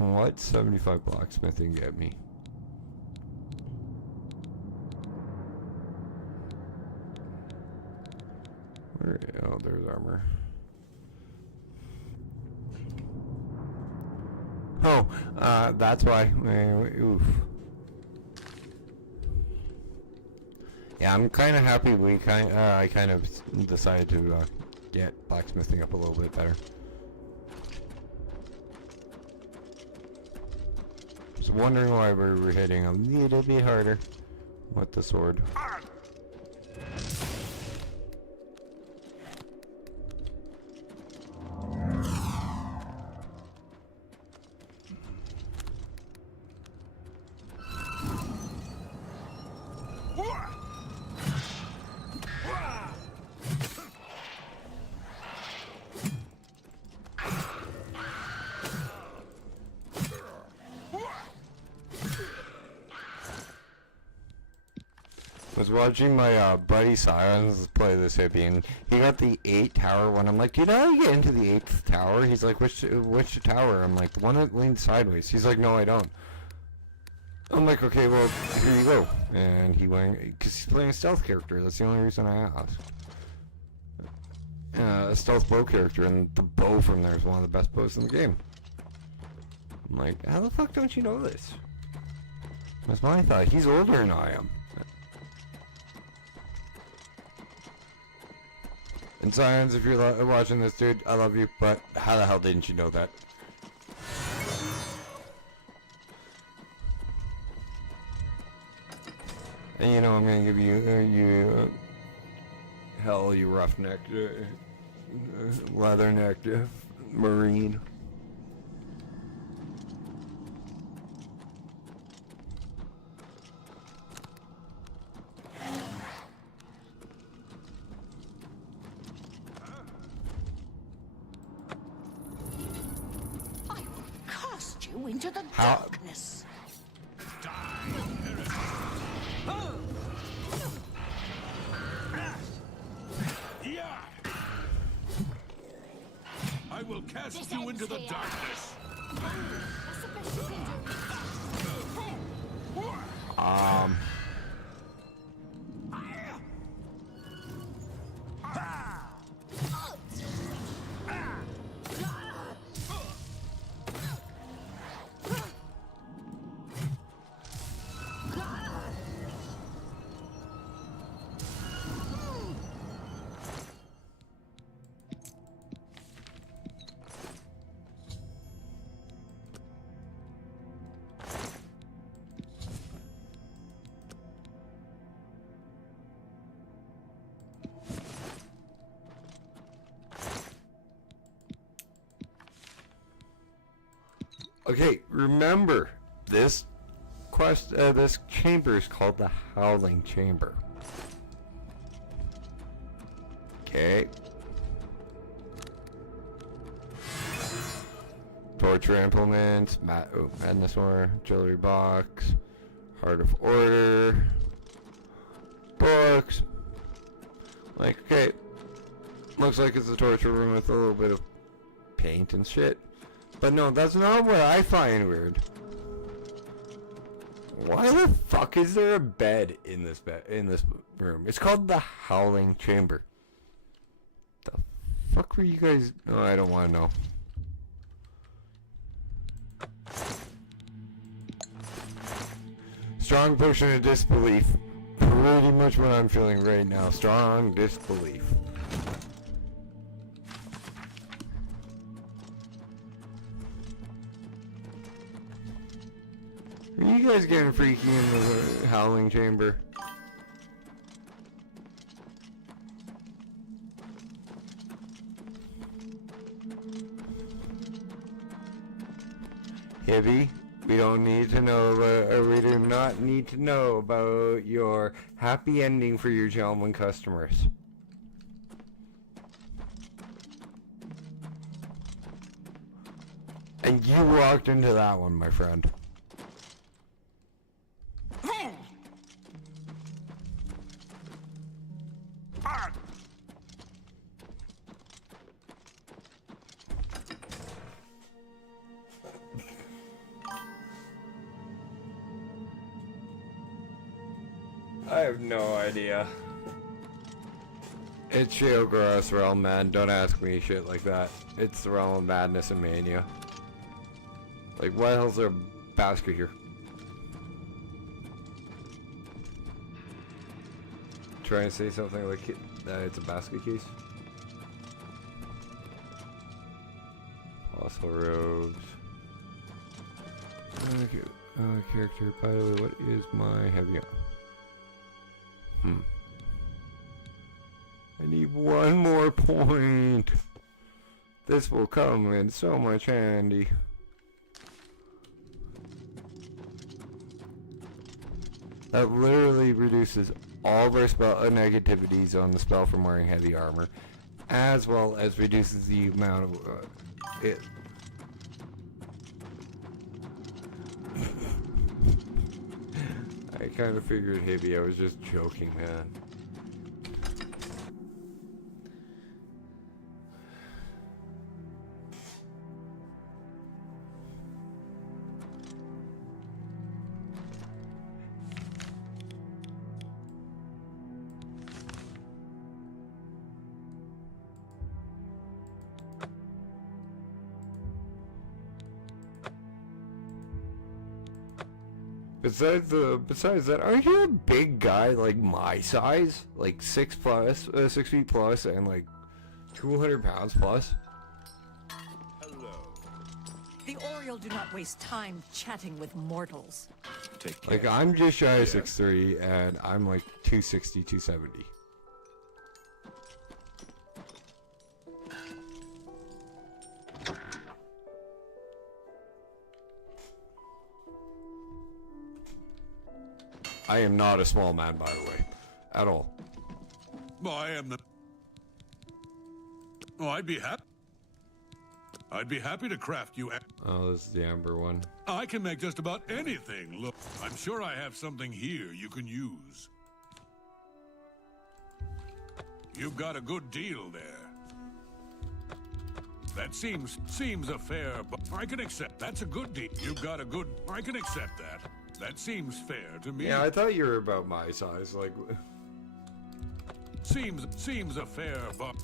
What 75 blacksmithing get me? Where? Oh, there's armor. Oh, that's why. Oof. Yeah, I'm kind of happy I kind of decided to get blacksmithing up a little bit better. I was wondering why we were hitting a little bit harder with the sword. was watching my buddy Silence play this hippie, and he got the 8 tower one. I'm like, you know how you get into the 8th tower? He's like, which tower? I'm like, the one that leans sideways. He's like, no, I don't. I'm like, okay, well, here you go. And he went, because he's playing a stealth character. That's the only reason I asked. A stealth bow character, and the bow from there is one of the best bows in the game. I'm like, how the fuck don't you know this? That's my thought. He's older than I am. And Science, if you're watching this, dude, I love you, but how the hell didn't you know that? And you know I'm gonna give you, hell, you roughneck, leather-necked Marine. I will cast you into the How? darkness. I will cast you into the darkness. Okay, remember, this this chamber is called the Howling Chamber. Okay. Torture implements, Madness Ore, Jewelry Box, Heart of Order, books. Like, okay, looks like it's a torture room with a little bit of paint and shit. But no, that's not what I find weird. Why the fuck is there a bed in this room? It's called the Howling Chamber. The fuck were you guys? No, I don't want to know. Strong potion of disbelief. Pretty much what I'm feeling right now. Strong disbelief. Are you guys getting freaky in the Howling Chamber? Hibby, we don't need to know, we do not need to know about your happy ending for your gentlemen customers. And you walked into that one, my friend. I have no idea. It's Sheogora's realm, man. Don't ask me shit like that. It's the realm of madness and mania. Like, why the hell's there a basket here? Try and say something like that it's a basket case. Fossil robes. Okay, character, by the way, what is my heavy on? I need one more point. This will come in so much handy. That literally reduces all of our spell negativities on the spell from wearing heavy armor, as well as reduces the amount of it. I kind of figured, Hibby. I was just joking, man. Besides that, aren't you a big guy like my size? Like 6 feet plus, and like 200 pounds plus? The Oriole do not waste time chatting with mortals. Take care. Like, I'm just shy of 6'3", and I'm like 260, 270. I am not a small man, by the way. At all. Well, I am the... Oh, I'd be happy to craft you... Oh, this is the amber one. I can make just about anything. Look, I'm sure I have something here you can use. You've got a good deal there. That seems a fair, but I can accept. That's a good deal. You've got a good... I can accept that. That seems fair to me. Yeah, I thought you were about my size. Like, seems a fair, but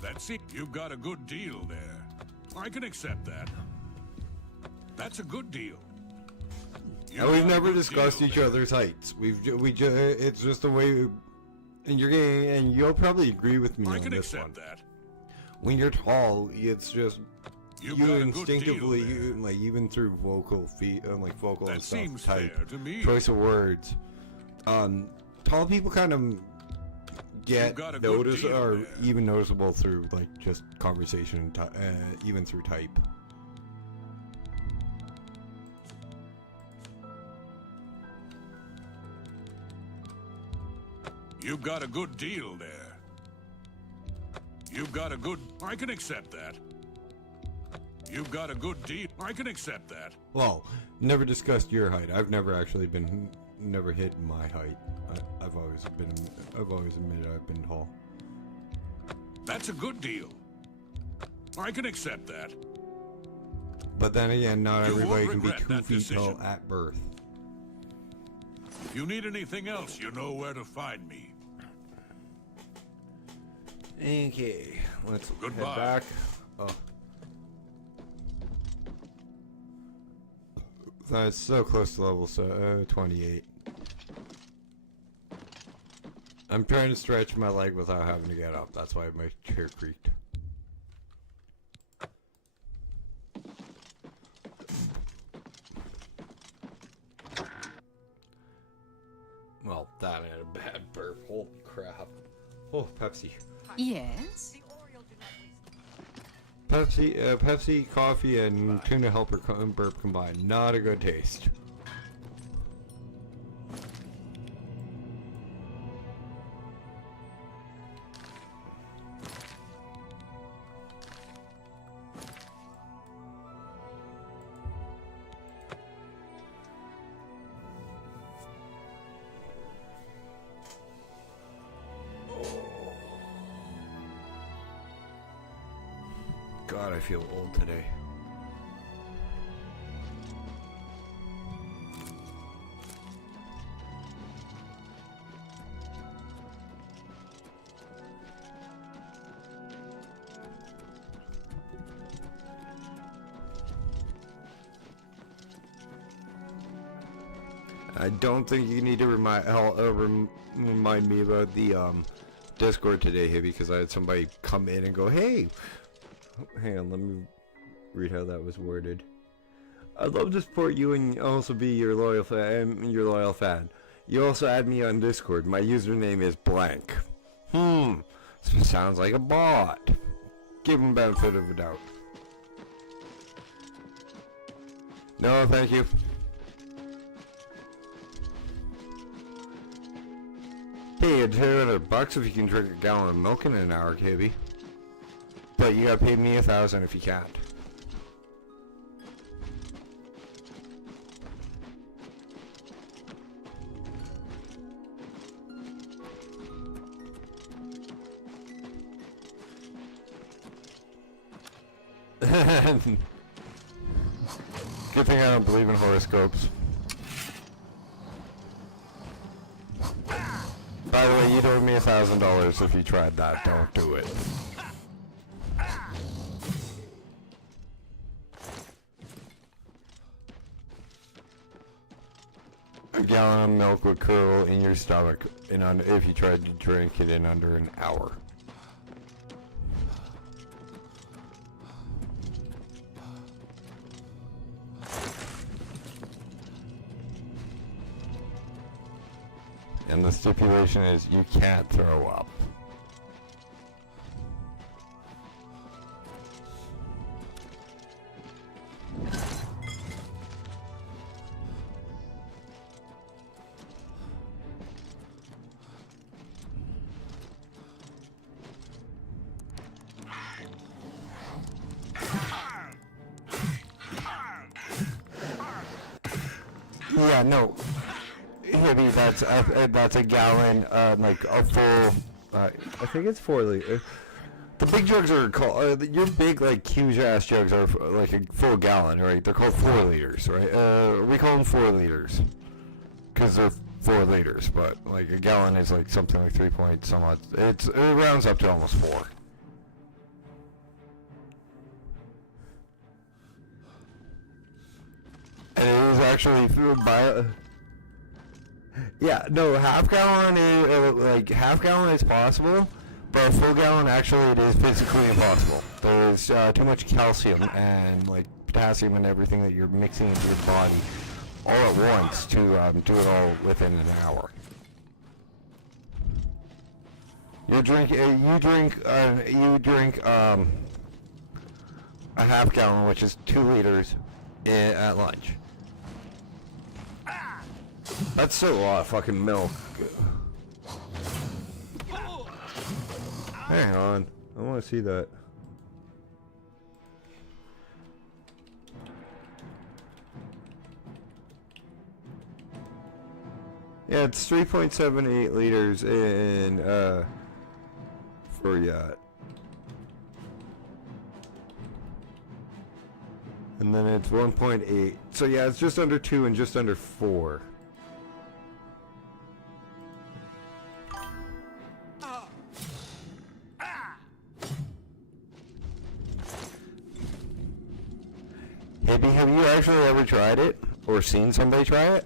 you've got a good deal there. I can accept that. That's a good deal. and we've never discussed each other's heights. It's just the way. And you'll probably agree with me on can this accept one. that. When you're tall, it's just You've you got a good instinctively, deal there. like even through vocal That and stuff, seems type, fair to me. choice of words. Tall people kind of get got a good noticed deal or there. even noticeable through like just conversation, even through type. You've got a good deal there. You've got a good... I can accept that. You've got a good deal. I can accept that. Well, never discussed your height. I've never actually never hit my height. I've always admitted I've been tall. That's a good deal. I can accept that. But then again, not You everybody won't can be regret 2 that feet decision. tall at birth. If you need anything else, you know where to find me. Okay, let's Goodbye. head back. Oh. That's so close to level 28. I'm trying to stretch my leg without having to get up. That's why my chair creaked. Well, that had a bad burp. Holy crap. Oh, Pepsi. Yes? Pepsi, coffee, and tuna helper burp combined. Not a good taste. God, I feel old today. I don't think you need to remind me about the Discord today, hey, because I had somebody come in and go, "Hey, hang on, let me read how that was worded. I'd love to support you and also be your loyal fan. You also add me on Discord. My username is blank. Sounds like a bot. Give him benefit of the doubt. No, thank you. Hey, it's $200 if you can drink a gallon of milk in an hour, KB. But you gotta pay me 1,000 if you can't. Good thing I don't believe in horoscopes. By the way, you'd owe me $1,000 if you tried that. Don't do it. A gallon of milk would curdle in your stomach if you tried to drink it in under an hour. And the stipulation is you can't throw up. Yeah, no. Maybe that's a gallon, like a full. I think it's 4 liters. The big jugs are called. Your big like huge ass jugs are like a full gallon, right? They're called 4 liters, right? We call them 4 liters because they're 4 liters, but like a gallon is like something like 3 point some odd. It rounds up to almost 4. And it is actually by. Yeah, no, half gallon is possible, but a full gallon actually it is physically impossible. There's too much calcium and like potassium and everything that you're mixing into your body all at once to do it all within an hour. You drink a half gallon, which is 2 liters, at lunch. That's still a lot of fucking milk. Hang on. I want to see that. Yeah, it's 3.78 liters in, for yacht. And then it's 1.8. So yeah, it's just under 2 and just under 4. Hippie, have you actually ever tried it? Or seen somebody try it?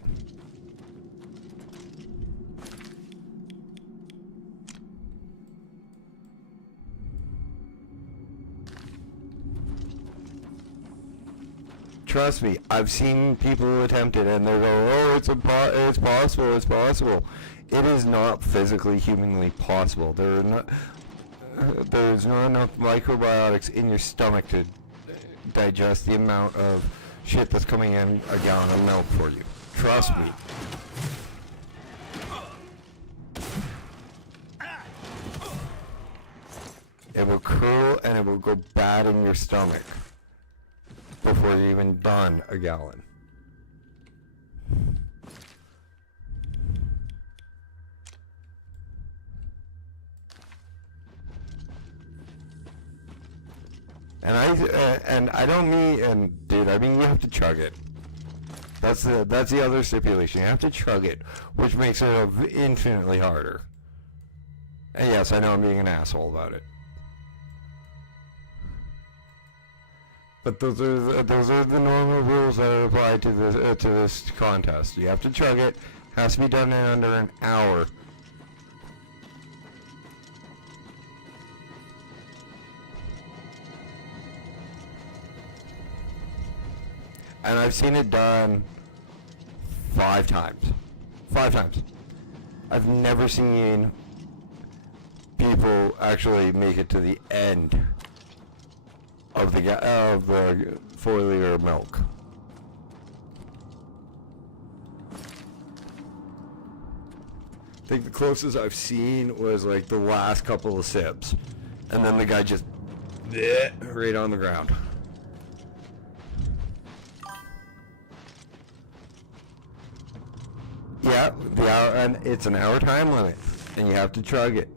Trust me, I've seen people attempt it and they're going, oh, it's possible, it's possible. It is not physically, humanly possible. There's not enough microbiotics in your stomach to digest the amount of shit that's coming in a gallon of milk for you. Trust me. It will curl and it will go bad in your stomach before you're even done a gallon. And I don't mean, dude, I mean you have to chug it. That's the other stipulation. You have to chug it, which makes it infinitely harder. And yes, I know I'm being an asshole about it. But those are the normal rules that apply to this contest. You have to chug it. Has to be done in under an hour. And I've seen it done 5 times. 5 times. I've never seen people actually make it to the end of the 4 liter of milk. I think the closest I've seen was like the last couple of sips, and then the guy just right on the ground. Yeah, the hour, and it's an hour time limit, and you have to chug it.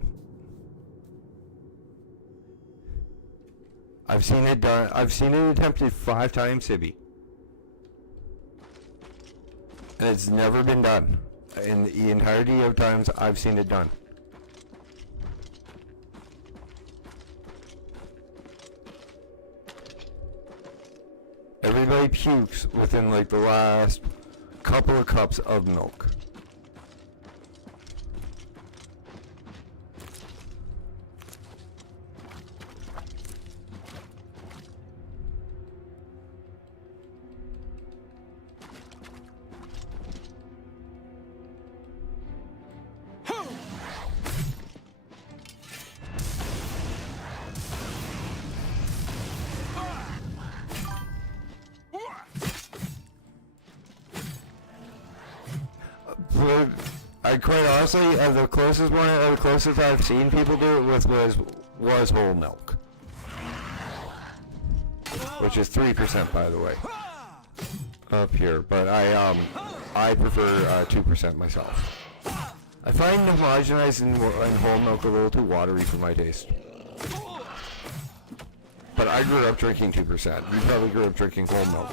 I've seen it done. I've seen it attempted 5 times, Sibby. And it's never been done. In the entirety of times I've seen it done. Everybody pukes within like the last couple of cups of milk. I quite honestly, the closest one, or the closest I've seen people do it with was whole milk, which is 3% by the way, up here. But I prefer 2% myself. I find homogenized and whole milk a little too watery for my taste. But I grew up drinking 2%. You probably grew up drinking whole milk.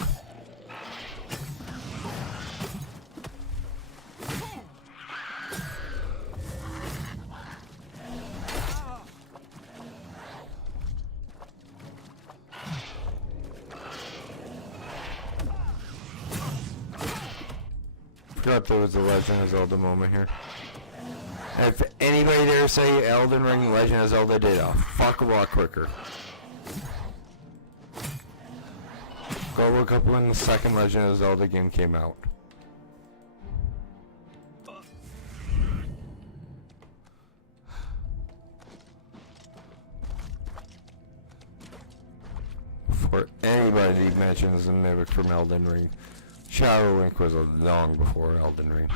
Forgot there was a Legend of Zelda moment here. And if anybody dare say Elden Ring Legend of Zelda did a fuck a lot quicker. Go look up when the second Legend of Zelda game came out. Before anybody mentions the mimic from Elden Ring, Shadow Link was long before Elden Ring.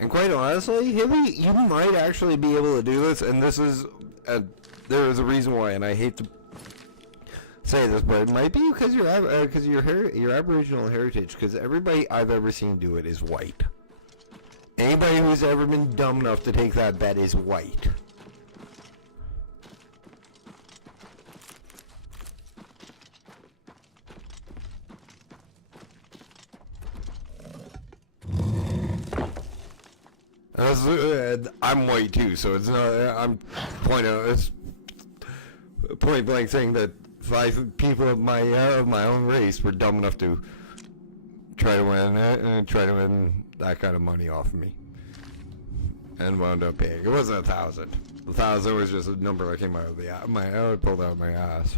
And quite honestly, Hibby, you might actually be able to do this, and this is, there is a reason why, and I hate to say this, but it might be because your Aboriginal heritage, because everybody I've ever seen do it is white. Anybody who's ever been dumb enough to take that bet is white. I'm white too, so it's not. I'm it's point blank saying that 5 people of my own race were dumb enough to try to win that kind of money off of me, and wound up paying. It wasn't 1,000. 1,000 was just a number that came out of I pulled out of my ass.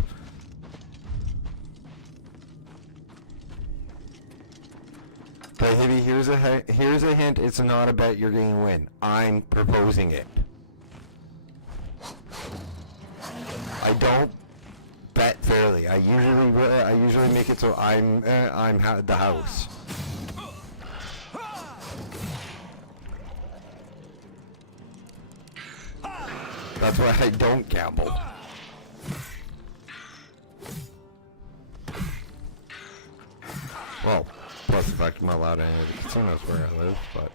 But Hibby, here's a hint. It's not a bet you're going to win. I'm proposing it. I don't bet fairly. I usually make it so I'm the house. That's why I don't gamble. Well, plus the fact I'm not allowed any of the casinos where I live, but...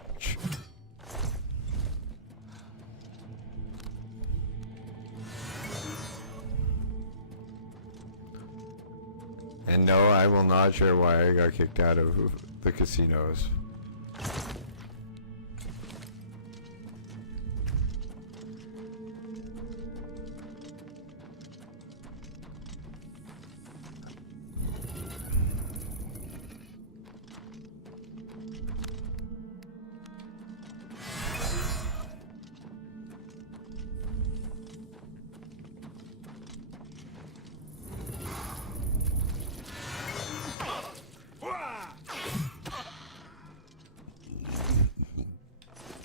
And no, I will not share why I got kicked out of the casinos.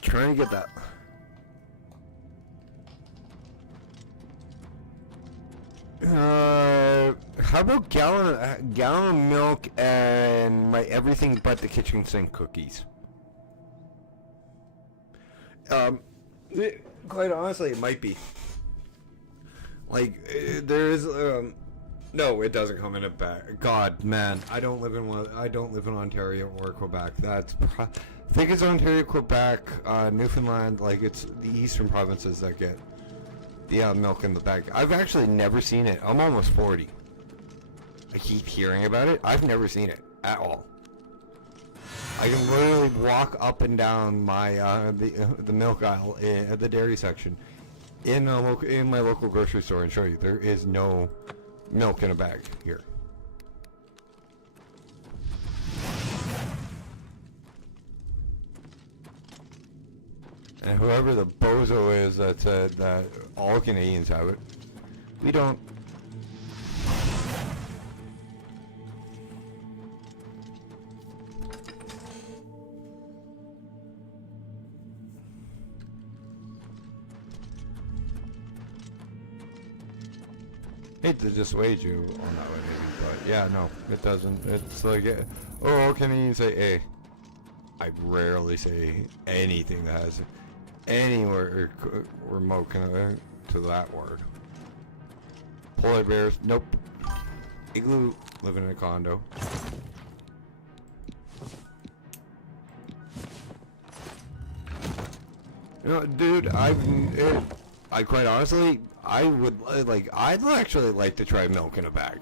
Trying to get that. How about gallon of milk and my everything but the kitchen sink cookies? Quite honestly, it might be. Like, there is, no, it doesn't come in a bag. God, man, I don't live in Ontario or Quebec. I think it's Ontario, Quebec, Newfoundland. Like, it's the eastern provinces that get the milk in the bag. I've actually never seen it. I'm almost 40. I keep hearing about it. I've never seen it at all. I can literally walk up and down my the milk aisle at the dairy section in my local grocery store and show you there is no milk in a bag here. And whoever the bozo is that said that all Canadians have it, we don't. Hate to dissuade you on that one, maybe, but yeah, no, it doesn't. It's like, oh, Canadians say A. I rarely say anything that has anywhere remote to that word. Polar bears, nope. Igloo, living in a condo. You know, dude, I quite honestly, I would I'd actually like to try milk in a bag.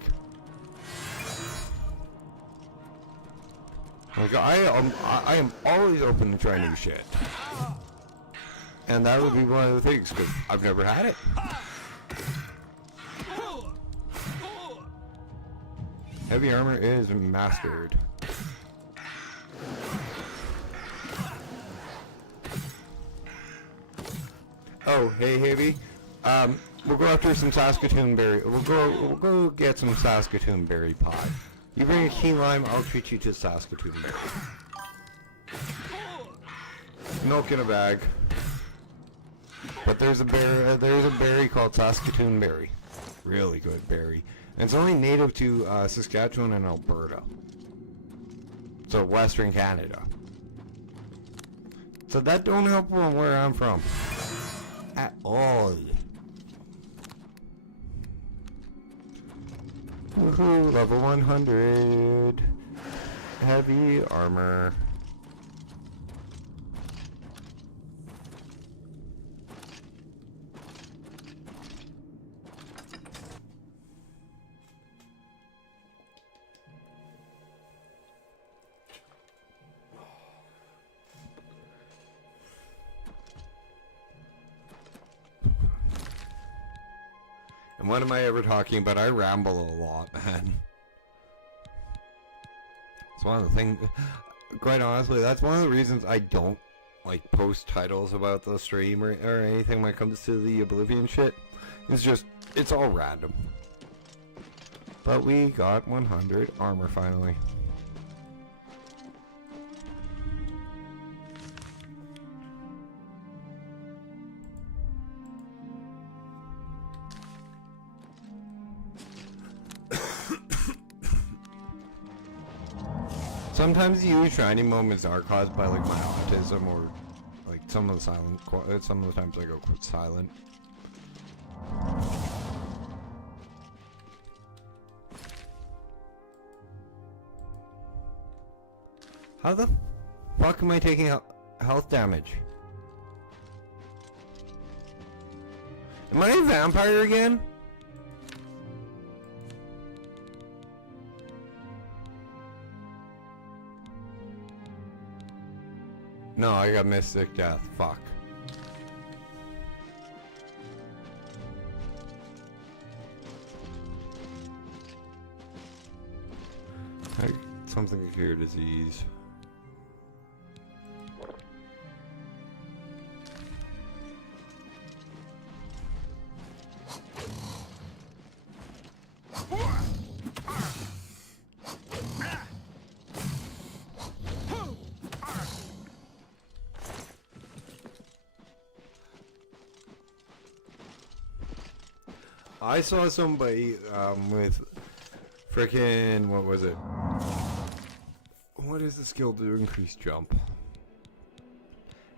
Like I am always open to try new shit, and that would be one of the things because I've never had it. Heavy armor is mastered. Oh, hey, Heavy. We'll go after some Saskatoon berry. We'll go get some Saskatoon berry pie. You bring a key lime, I'll treat you to Saskatoon berry. Milk in a bag. But there's a berry called Saskatoon berry. Really good berry. And it's only native to Saskatchewan and Alberta. So Western Canada. So that don't help from where I'm from. At all. Woohoo, level 100. Heavy armor. And what am I ever talking about? I ramble a lot, man. It's one of the things, quite honestly, that's one of the reasons I don't like post titles about the stream or anything when it comes to the Oblivion shit. It's just, it's all random. But we got 100 armor finally. Sometimes the shiny moments are caused by like my autism or like some of the times I go silent. How the fuck am I taking health damage? Am I a vampire again? No, I got Mystic Death. Fuck. Something to cure disease. I saw somebody with frickin' what was it? What is the skill to increase jump?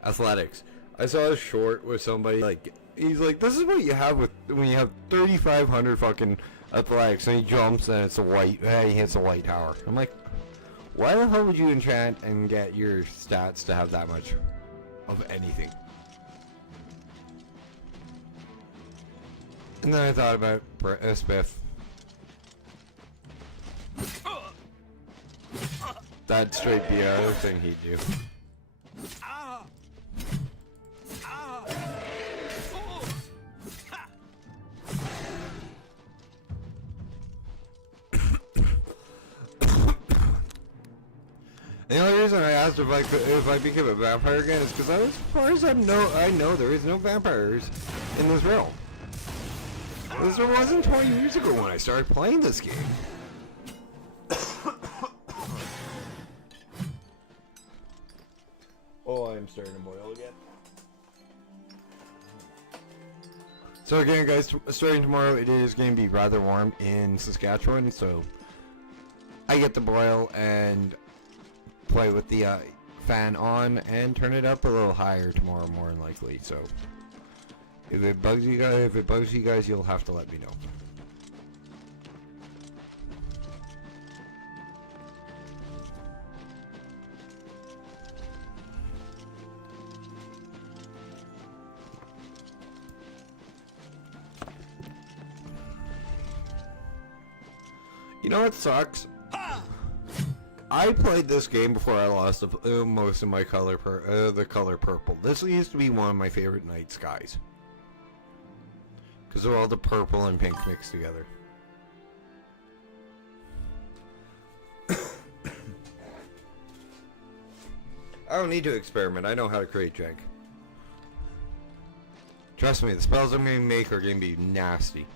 Athletics. I saw a short with somebody, like, he's like, this is what you have with, when you have 3,500 fucking athletics, and he jumps and it's a white, he hits a white tower. I'm like, why the hell would you enchant and get your stats to have that much of anything? And then I thought about Spiff. That'd straight be the other thing he'd do. The only reason I asked if I became a vampire again is because, as far as I know there is no vampires in this realm. Because there wasn't 20 years ago when I started playing this game. Oh, I'm starting to boil again. So again, guys, starting tomorrow, it is going to be rather warm in Saskatchewan, so I get to boil and play with the fan on and turn it up a little higher tomorrow, more than likely. So if it bugs you guys, you'll have to let me know. You know what sucks? I played this game before I lost most of my the color purple. This used to be one of my favorite night skies. Because of all the purple and pink mixed together. I don't need to experiment. I know how to create jank. Trust me, the spells I'm going to make are going to be nasty.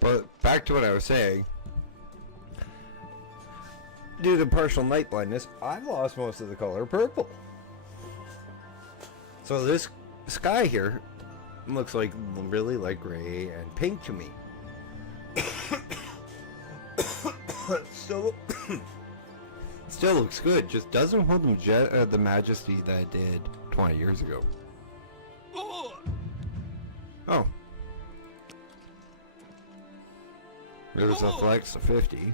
But back to what I was saying. Due to partial night blindness, I've lost most of the color purple. So this sky here looks like really like gray and pink to me. Still looks good. Just doesn't hold the majesty that it did 20 years ago. Oh. There's a flex of 50.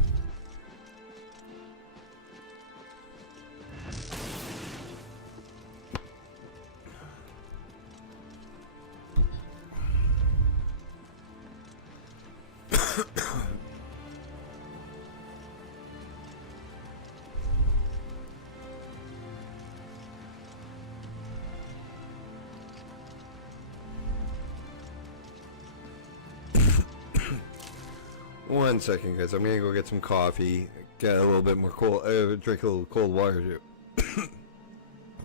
One second, guys. I'm gonna go get some coffee, get a little bit more cold, drink a little cold water too.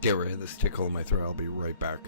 Get rid of this tickle in my throat. I'll be right back.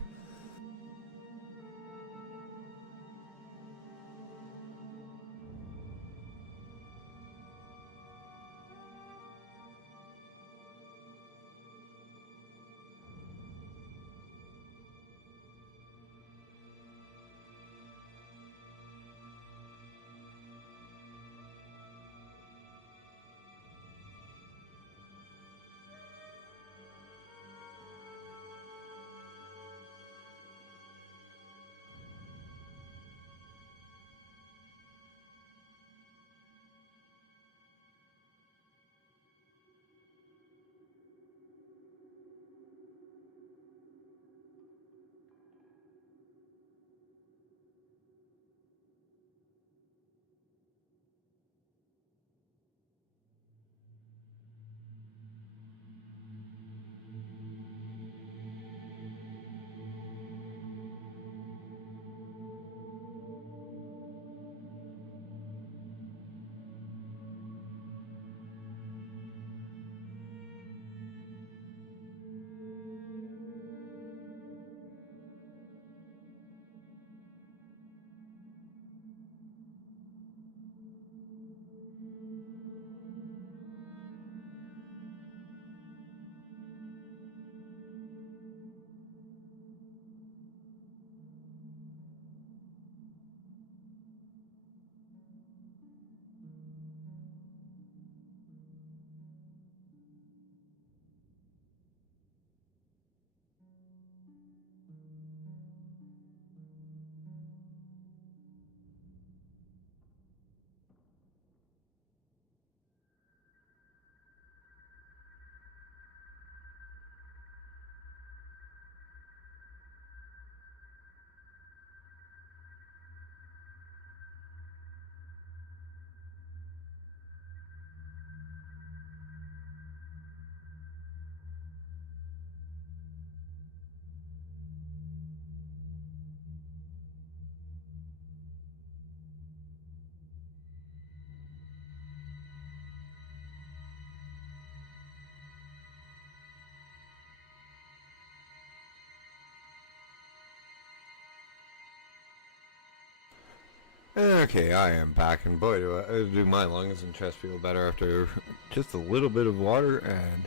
Okay, I am back, and boy, do my lungs and chest feel better after just a little bit of water and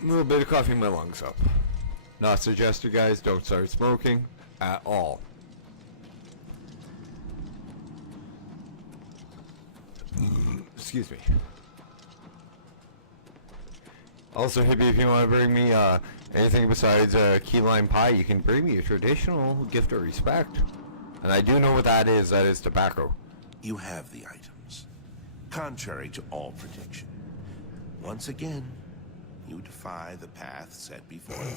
a little bit of coffee in my lungs up. Not suggested, guys, don't start smoking at all. Excuse me. Also, Hippie, if you want to bring me anything besides key lime pie, you can bring me a traditional gift of respect. And I do know what that is. That is tobacco. You have the items, contrary to all prediction. Once again, you defy the path set before you.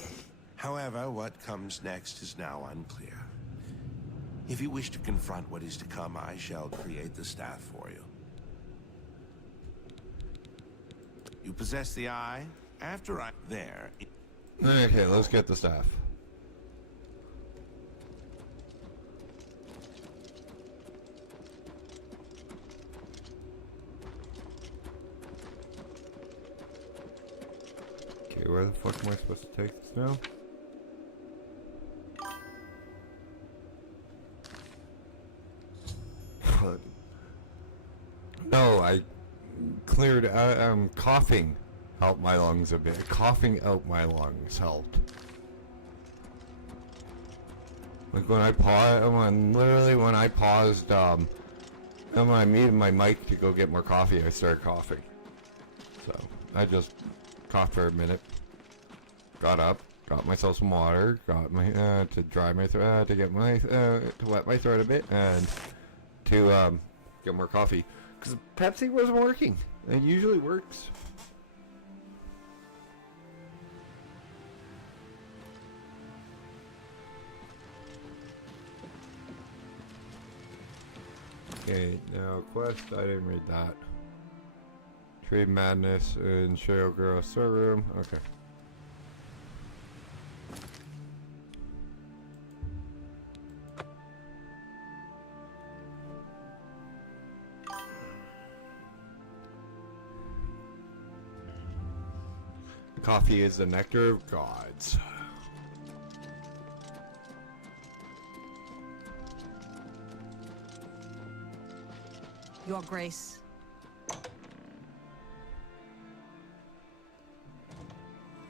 However, what comes next is now unclear. If you wish to confront what is to come, I shall create the staff for you. You possess the eye. After I... There. Okay, let's get the staff. Okay, where the fuck am I supposed to take this now? No, I cleared out, coughing helped my lungs a bit. Coughing out my lungs helped. Like when I paused, literally when I paused, and when I muted my mic to go get more coffee, I started coughing. So, I just coughed for a minute. Got up, got myself some water, got my, to dry my throat, to get my, to wet my throat a bit, and to, get more coffee. Because Pepsi wasn't working. It usually works. Okay, now quest, I didn't read that. Trade Madness in Shale Girl server room. Okay. Coffee is the nectar of gods. Your Grace.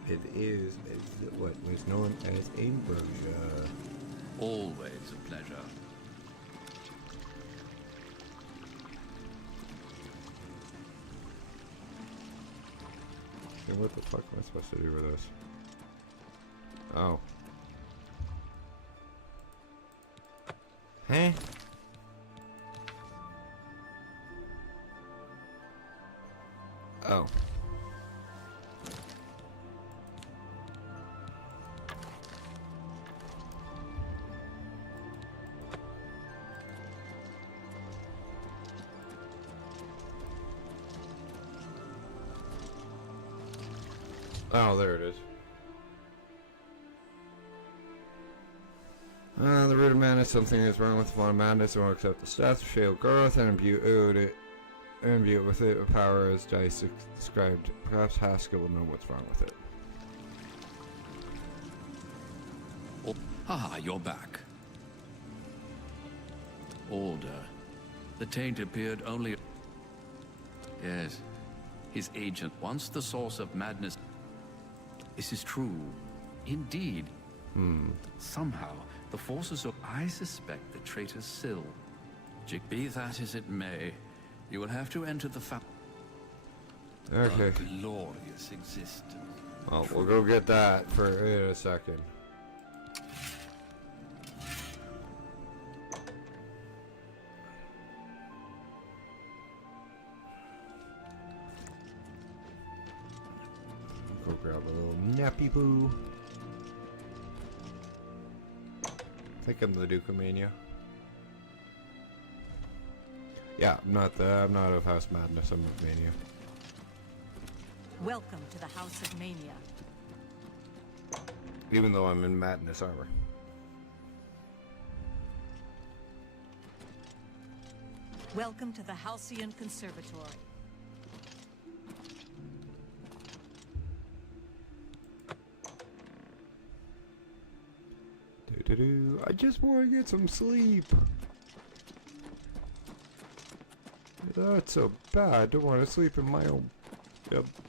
It is what was known as ambrosia. Always a pleasure. Okay, what the fuck am I supposed to do with this? Oh. Huh? Oh. Oh, there it is. The root of madness, something is wrong with the font of madness. I won't accept the stats of shale growth and imbue it with it with power as Dice described. Perhaps Haskell will know what's wrong with it. Oh, haha, you're back. Order. The taint appeared only... Yes. His agent, once the source of madness... This is true. Indeed. Somehow, the forces of... I suspect the traitor Syl. Be that as it may, you will have to enter the Okay. A glorious existence. Well, we'll go get that for in a second. Go grab a little nappy poo. I think I'm the Duke of Mania. Yeah, I'm not of House Madness, I'm of Mania. Welcome to the House of Mania. Even though I'm in Madness armor. Welcome to the Halcyon Conservatory. I just want to get some sleep. That's so bad. I don't want to sleep in my own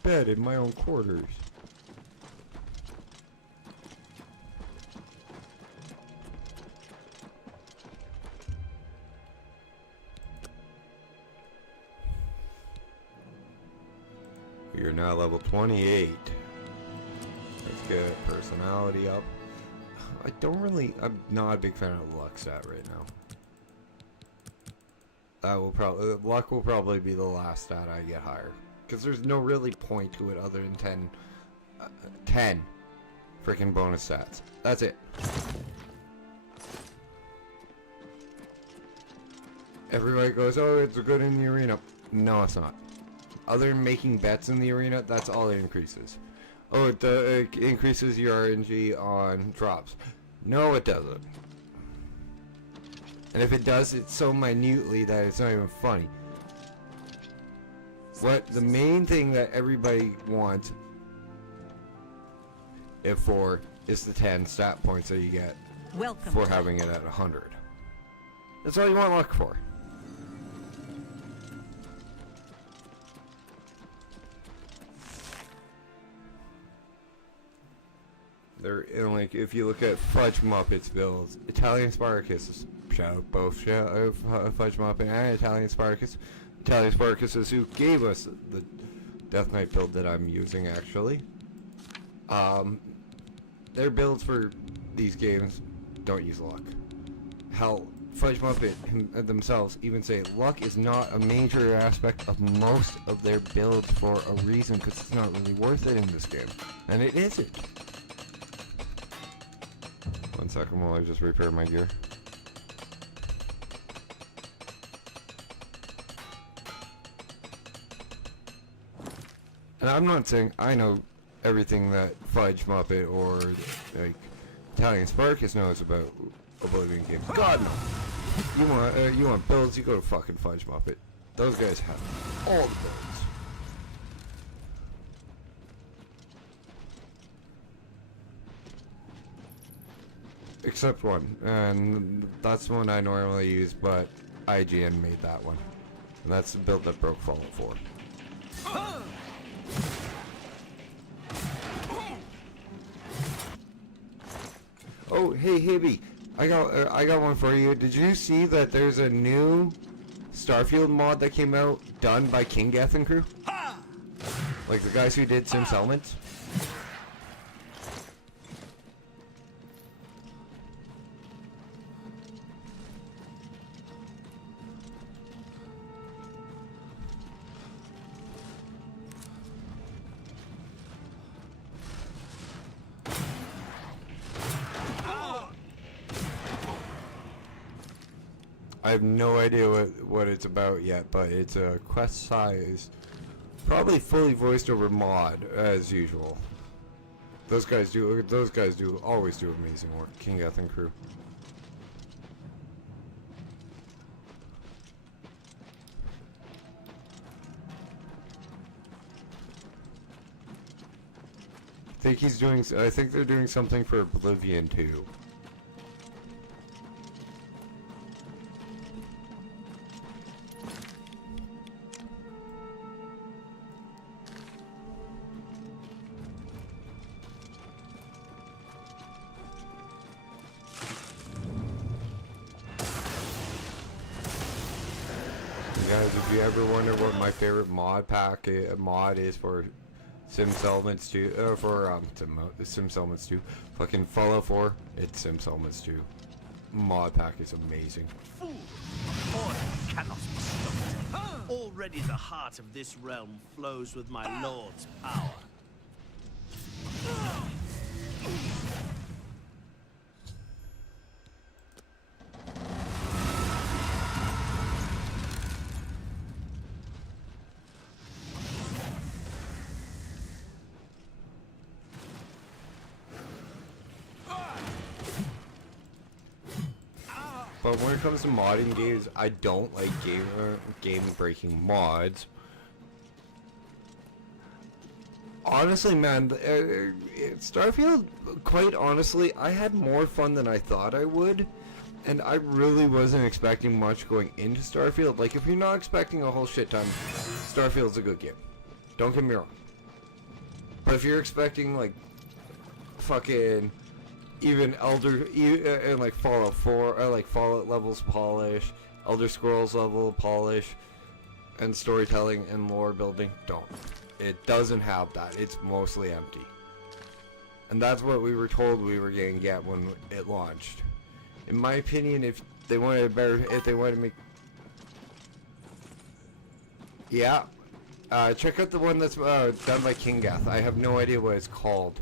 bed in my own quarters. You're now level 28. Let's get personality up. I'm not a big fan of the luck stat right now. Luck will probably be the last stat I get higher. Because there's no really point to it other than 10 freaking bonus stats. That's it. Everybody goes, oh, it's good in the arena. No, it's not. Other than making bets in the arena, that's all it increases. Oh, it increases your RNG on drops. No, it doesn't. And if it does, it's so minutely that it's not even funny. What the main thing that everybody wants it for is the 10 stat points that you get for having it at 100. That's all you want luck for. They're in, like, if you look at Fudge Muppets builds, Italian Spartacus, both Fudge Muppet and Italian Spartacus. Italian Spartacus is who gave us the Death Knight build that I'm using, actually. Their builds for these games don't use luck. Hell, Fudge Muppet themselves even say luck is not a major aspect of most of their builds for a reason, because it's not really worth it in this game. And it isn't. 1 second while I just repair my gear. And I'm not saying I know everything that Fudge Muppet or like Italian Spartacus knows about Oblivion games. God no. You want builds? You go to fucking Fudge Muppet. Those guys have all the builds. Except one, and that's the one I normally use, but IGN made that one. And that's the build that broke Fallout 4. Oh, hey Hibby, I got one for you. Did you see that there's a new Starfield mod that came out done by King Geth and crew? Like the guys who did Sim Settlements? I have no idea what it's about yet, but it's a quest size, probably fully voiced over mod as usual. Those guys always do amazing work. King Geth and crew. I think they're doing something for Oblivion too. Guys, if you ever wonder what my favorite mod is for Sim Settlements 2, Sim Settlements 2, fucking Fallout 4, it's Sim Settlements 2. Mod pack is amazing. Fool! Order cannot be stopped. Already the heart of this realm flows with my lord's power. But when it comes to modding games, I don't like game-breaking mods. Honestly, man, Starfield, quite honestly, I had more fun than I thought I would. And I really wasn't expecting much going into Starfield. Like, if you're not expecting a whole shit ton, Starfield's a good game. Don't get me wrong. But if you're expecting, like, fucking even and like Fallout 4, or like Fallout levels polish, Elder Scrolls level polish, and storytelling and lore building, don't. It doesn't have that. It's mostly empty. And that's what we were told we were going to get when it launched. In my opinion, if they wanted to make... Yeah. Check out the one that's done by Kingeth. I have no idea what it's called.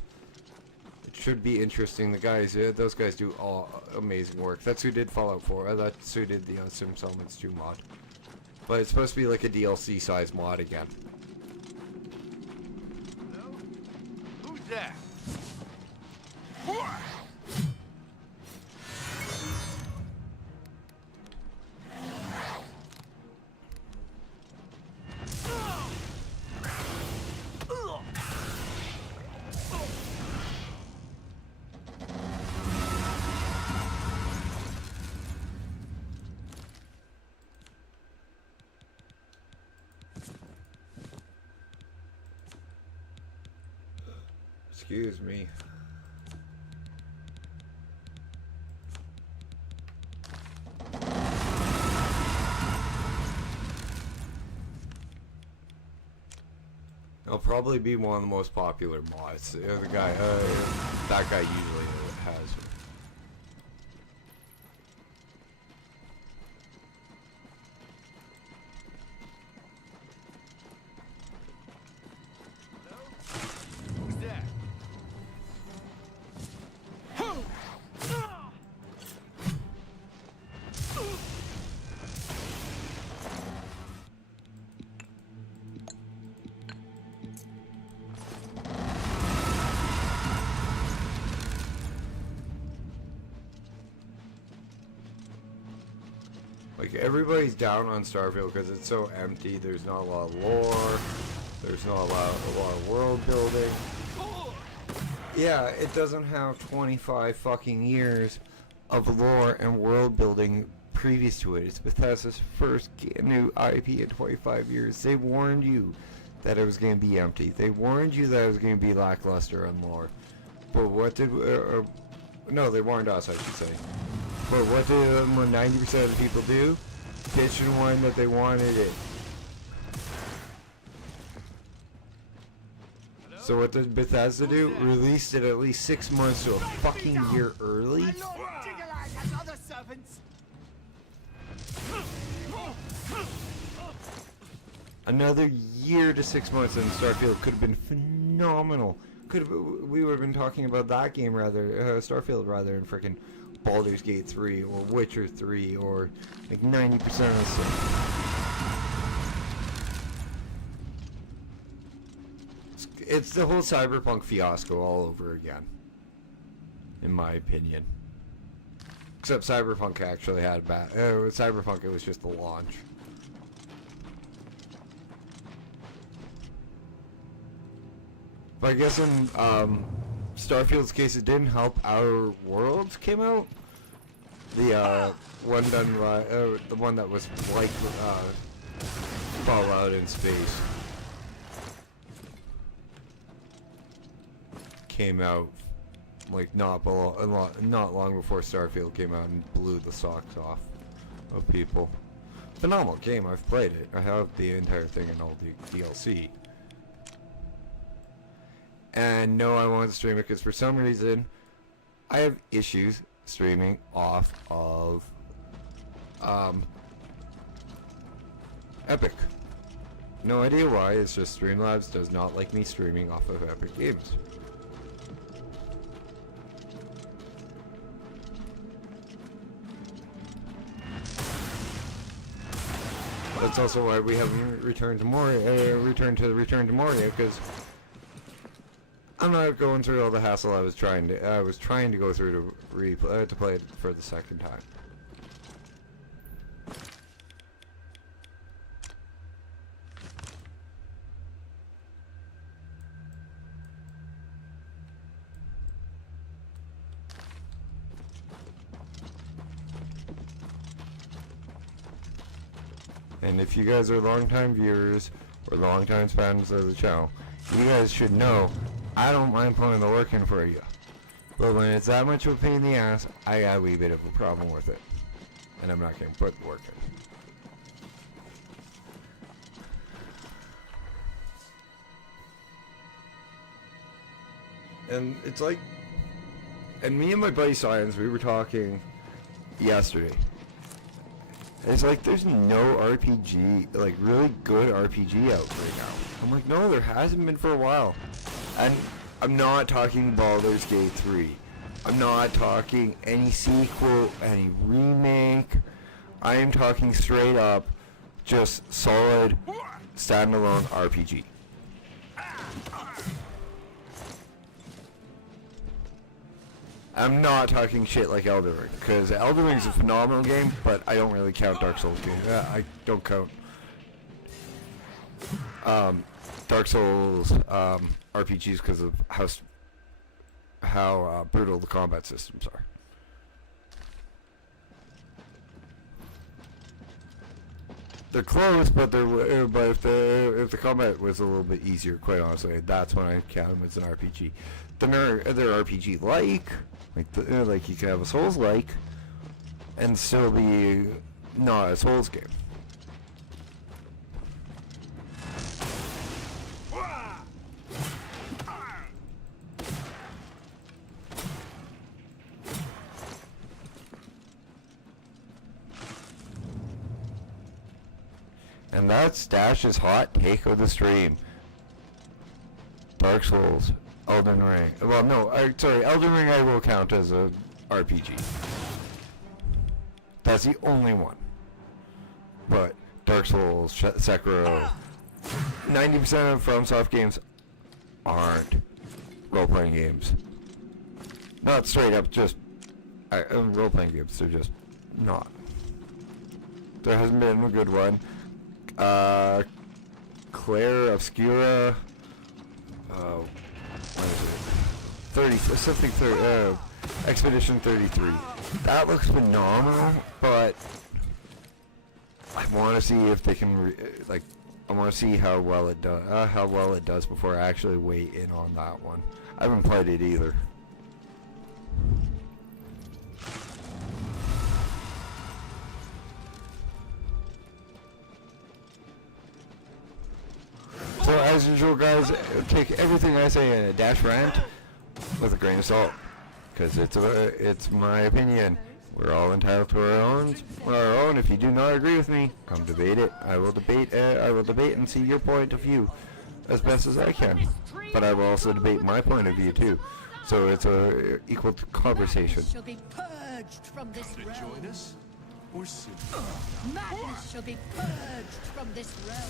It should be interesting. Those guys do all amazing work. That's who did Fallout 4. That's who did the Sim Settlements 2 mod. But it's supposed to be like a DLC size mod again. Hello? Who's there? Excuse me. It'll probably be one of the most popular mods. That guy usually has. Who's there? Like, everybody's down on Starfield because it's so empty. There's not a lot of lore. There's not a lot of world building. Yeah, it doesn't have 25 fucking years of lore and world building previous to it. It's Bethesda's first new IP in 25 years. They warned you that it was going to be empty. They warned you that it was going to be lackluster on lore. But what did... no, they warned us, I should say. But what did 90% of the people do? Bitch and whine that they wanted it. So what did Bethesda do? Released it at least 6 months to a fucking year early? Another year to 6 months and Starfield could have been phenomenal. We would have been talking about that game rather, Starfield rather than freaking Baldur's Gate 3 or Witcher 3 or like 90% of the stuff. It's the whole Cyberpunk fiasco all over again, in my opinion. Except Cyberpunk actually had bad. Cyberpunk, it was just the launch. But I guess in Starfield's case, it didn't help Outer Worlds came out. The one done by the one that was like Fallout in space came out like not long before Starfield came out and blew the socks off of people. Phenomenal game. I've played it. I have the entire thing and all the DLC. And no, I want to stream it because for some reason I have issues streaming off of Epic. No idea why, it's just Streamlabs does not like me streaming off of Epic Games. That's also why we haven't returned to Moria, because I'm not going through all the hassle I was trying to go through to play it for the second time. and if you guys are longtime viewers or longtime fans of the channel, you guys should know I don't mind putting the work in for you. But when it's that much of a pain in the ass, I got a wee bit of a problem with it. And I'm not going to put the work in. And it's like, and me and my buddy Science, we were talking yesterday. It's like there's no RPG, like really good RPG out right now. I'm like, no, there hasn't been for a while. And I'm not talking Baldur's Gate 3. I'm not talking any sequel, any remake. I am talking straight up, just solid, standalone RPG. I'm not talking shit like Elden Ring, because Elden Ring's a phenomenal game, but I don't really count Dark Souls games. I don't count Dark Souls RPGs because of how brutal the combat systems are. They're close, but if the combat was a little bit easier, quite honestly, that's when I count them as an RPG. They're RPG like you can have a Souls like, and still be not a Souls game. And that's Dash's hot take of the stream. Dark Souls, Elden Ring. Well, no, sorry, Elden Ring I will count as a RPG. That's the only one. But Dark Souls, Sekiro, 90% of FromSoft games aren't role-playing games. Not straight up, just role-playing games. They're just not. There hasn't been a good one. Claire Obscura, what is it? 30, Expedition 33. That looks phenomenal, but I want to see if they can, I want to see how well it does before I actually weigh in on that one. I haven't played it either. So as usual, guys, take everything I say in a dash rant with a grain of salt, because it's my opinion. We're all entitled to our own. If you do not agree with me, come debate it. I will debate and see your point of view as best as I can. But I will also debate my point of view too. So it's a equal conversation. Shall be purged from this realm. Join us, or soon. Madness shall be purged from this realm.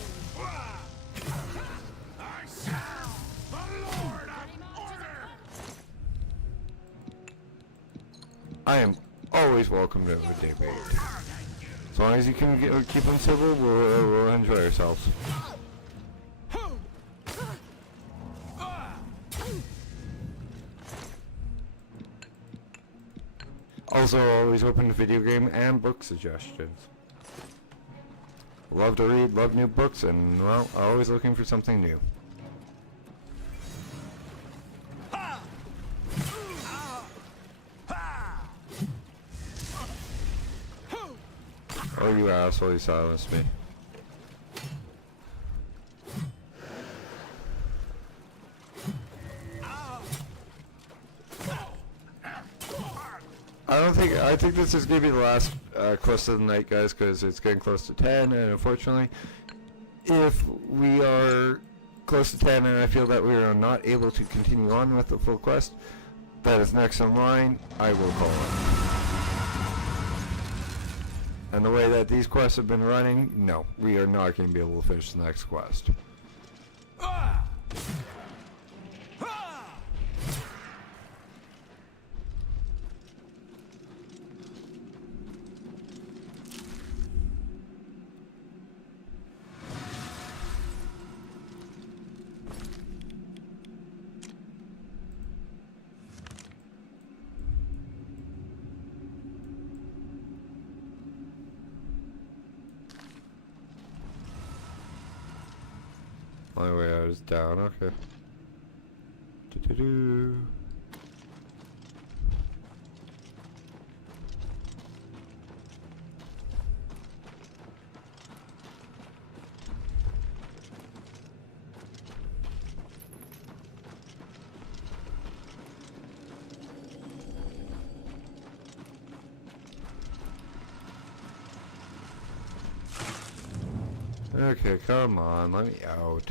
I shall, the Lord of Order! I am always welcome to a debate. As long as you can keep them civil, we'll enjoy ourselves. Also, always open to video game and book suggestions. Love to read, love new books, and, well, always looking for something new. Oh, you asshole, you silenced me. I think this is going to be the last quest of the night, guys, because it's getting close to 10, and unfortunately, if we are close to 10 and I feel that we are not able to continue on with the full quest that is next in line, I will call it. And the way that these quests have been running, no, we are not going to be able to finish the next quest. Only way out is down, okay. Do-do-do. Okay, come on, let me out.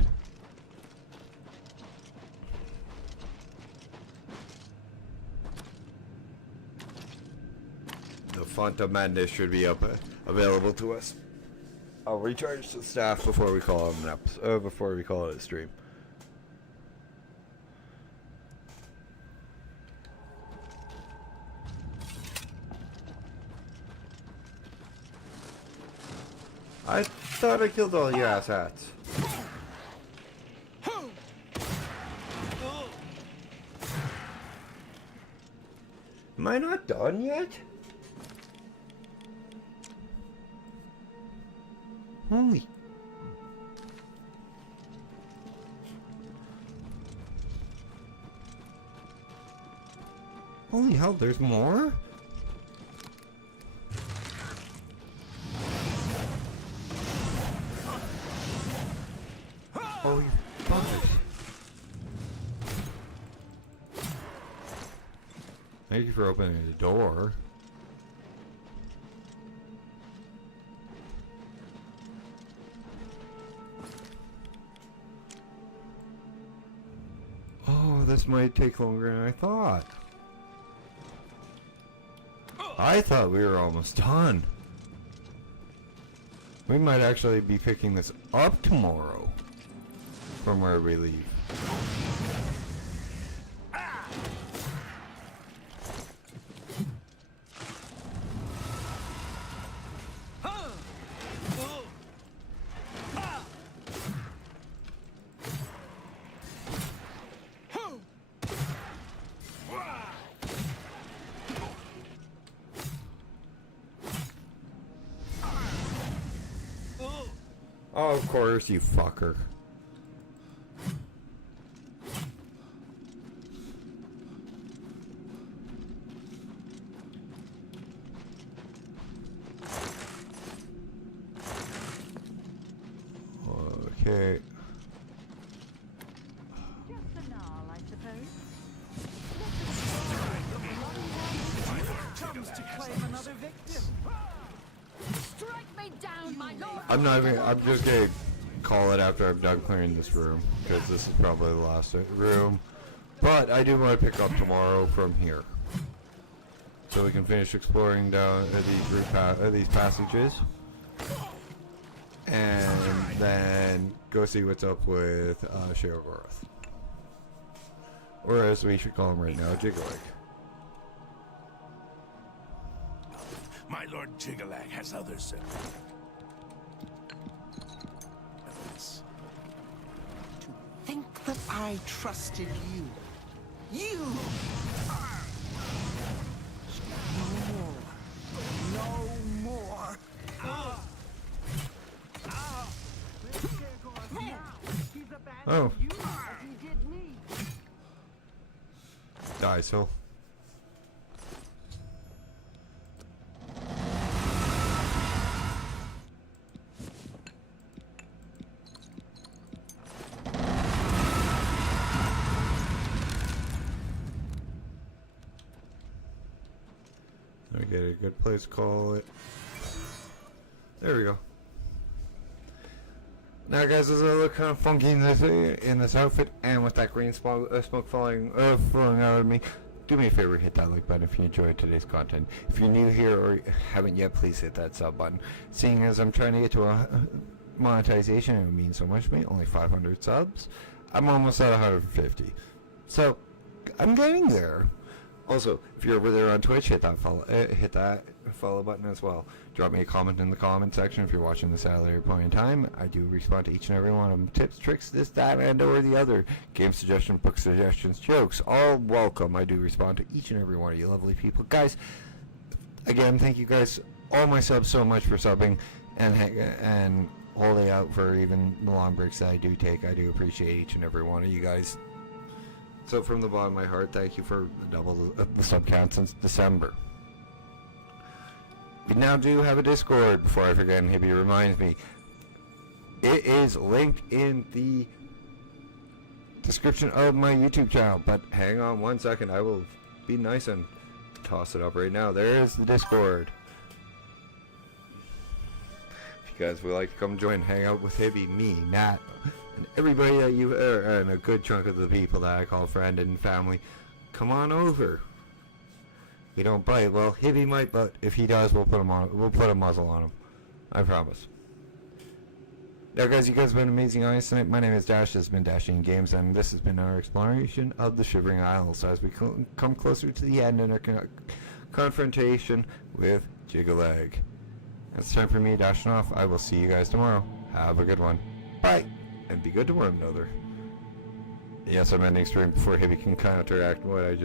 The font of madness should be available to us. I'll recharge the staff before we call it an episode, before we call it a stream. I thought I killed all your ass hats. Am I not done yet? Holy. Holy hell, there's more? Holy buggers. Thank you for opening the door. Oh, this might take longer than I thought. I thought we were almost done. We might actually be picking this up tomorrow from where we leave. Oh, of course, you fucker. Okay. Just a null, I suppose. Comes to claim another victim. Strike me down, my lord. I'm just gonna call it after I'm done clearing this room, because this is probably the last room. But I do want to pick up tomorrow from here, so we can finish exploring down these passages, and then go see what's up with Shivering, or as we should call him right now, Jiggling. My Lord Jigalag has others. To think that I trusted you. You! No more. No more. Oh. Die, so. Let me get a good place to call it. There we go. Now, guys, does it look kind of funky in this outfit, and with that green smoke flowing out of me? Do me a favor, hit that like button if you enjoyed today's content. If you're new here or haven't yet, please hit that sub button. Seeing as I'm trying to get to a monetization, it would mean so much to me. Only 500 subs. I'm almost at 150. So, I'm getting there. Also, if you're over there on Twitch, hit that follow button as well. Drop me a comment in the comment section if you're watching this at a later point in time. I do respond to each and every one of them. Tips, tricks, this, that, and or the other. Game suggestions, book suggestions, jokes, all welcome. I do respond to each and every one of you lovely people. Guys, again, thank you guys, all my subs, so much for subbing, and holding out for even the long breaks that I do take. I do appreciate each and every one of you guys. So from the bottom of my heart, thank you for the sub count since December. We now do have a Discord, before I forget, and Hibby reminds me. It is linked in the description of my YouTube channel, but hang on one second, I will be nice and toss it up right now. There is the Discord. If you guys would like to come join, hang out with Hibby, me, Nat, and everybody that you, and a good chunk of the people that I call friend and family, come on over. We don't bite. Well, Hibby might, but if he does, we'll put him on. We'll put a muzzle on him. I promise. Now, guys, you guys have been amazing audience tonight. My name is Dash. This has been Dashing Games, and this has been our exploration of the Shivering Isles as we come closer to the end in our confrontation with Jigaleg. It's time for me dashing off. I will see you guys tomorrow. Have a good one. Bye, and be good to one another. Yes, I'm ending stream before Hibby can counteract what I just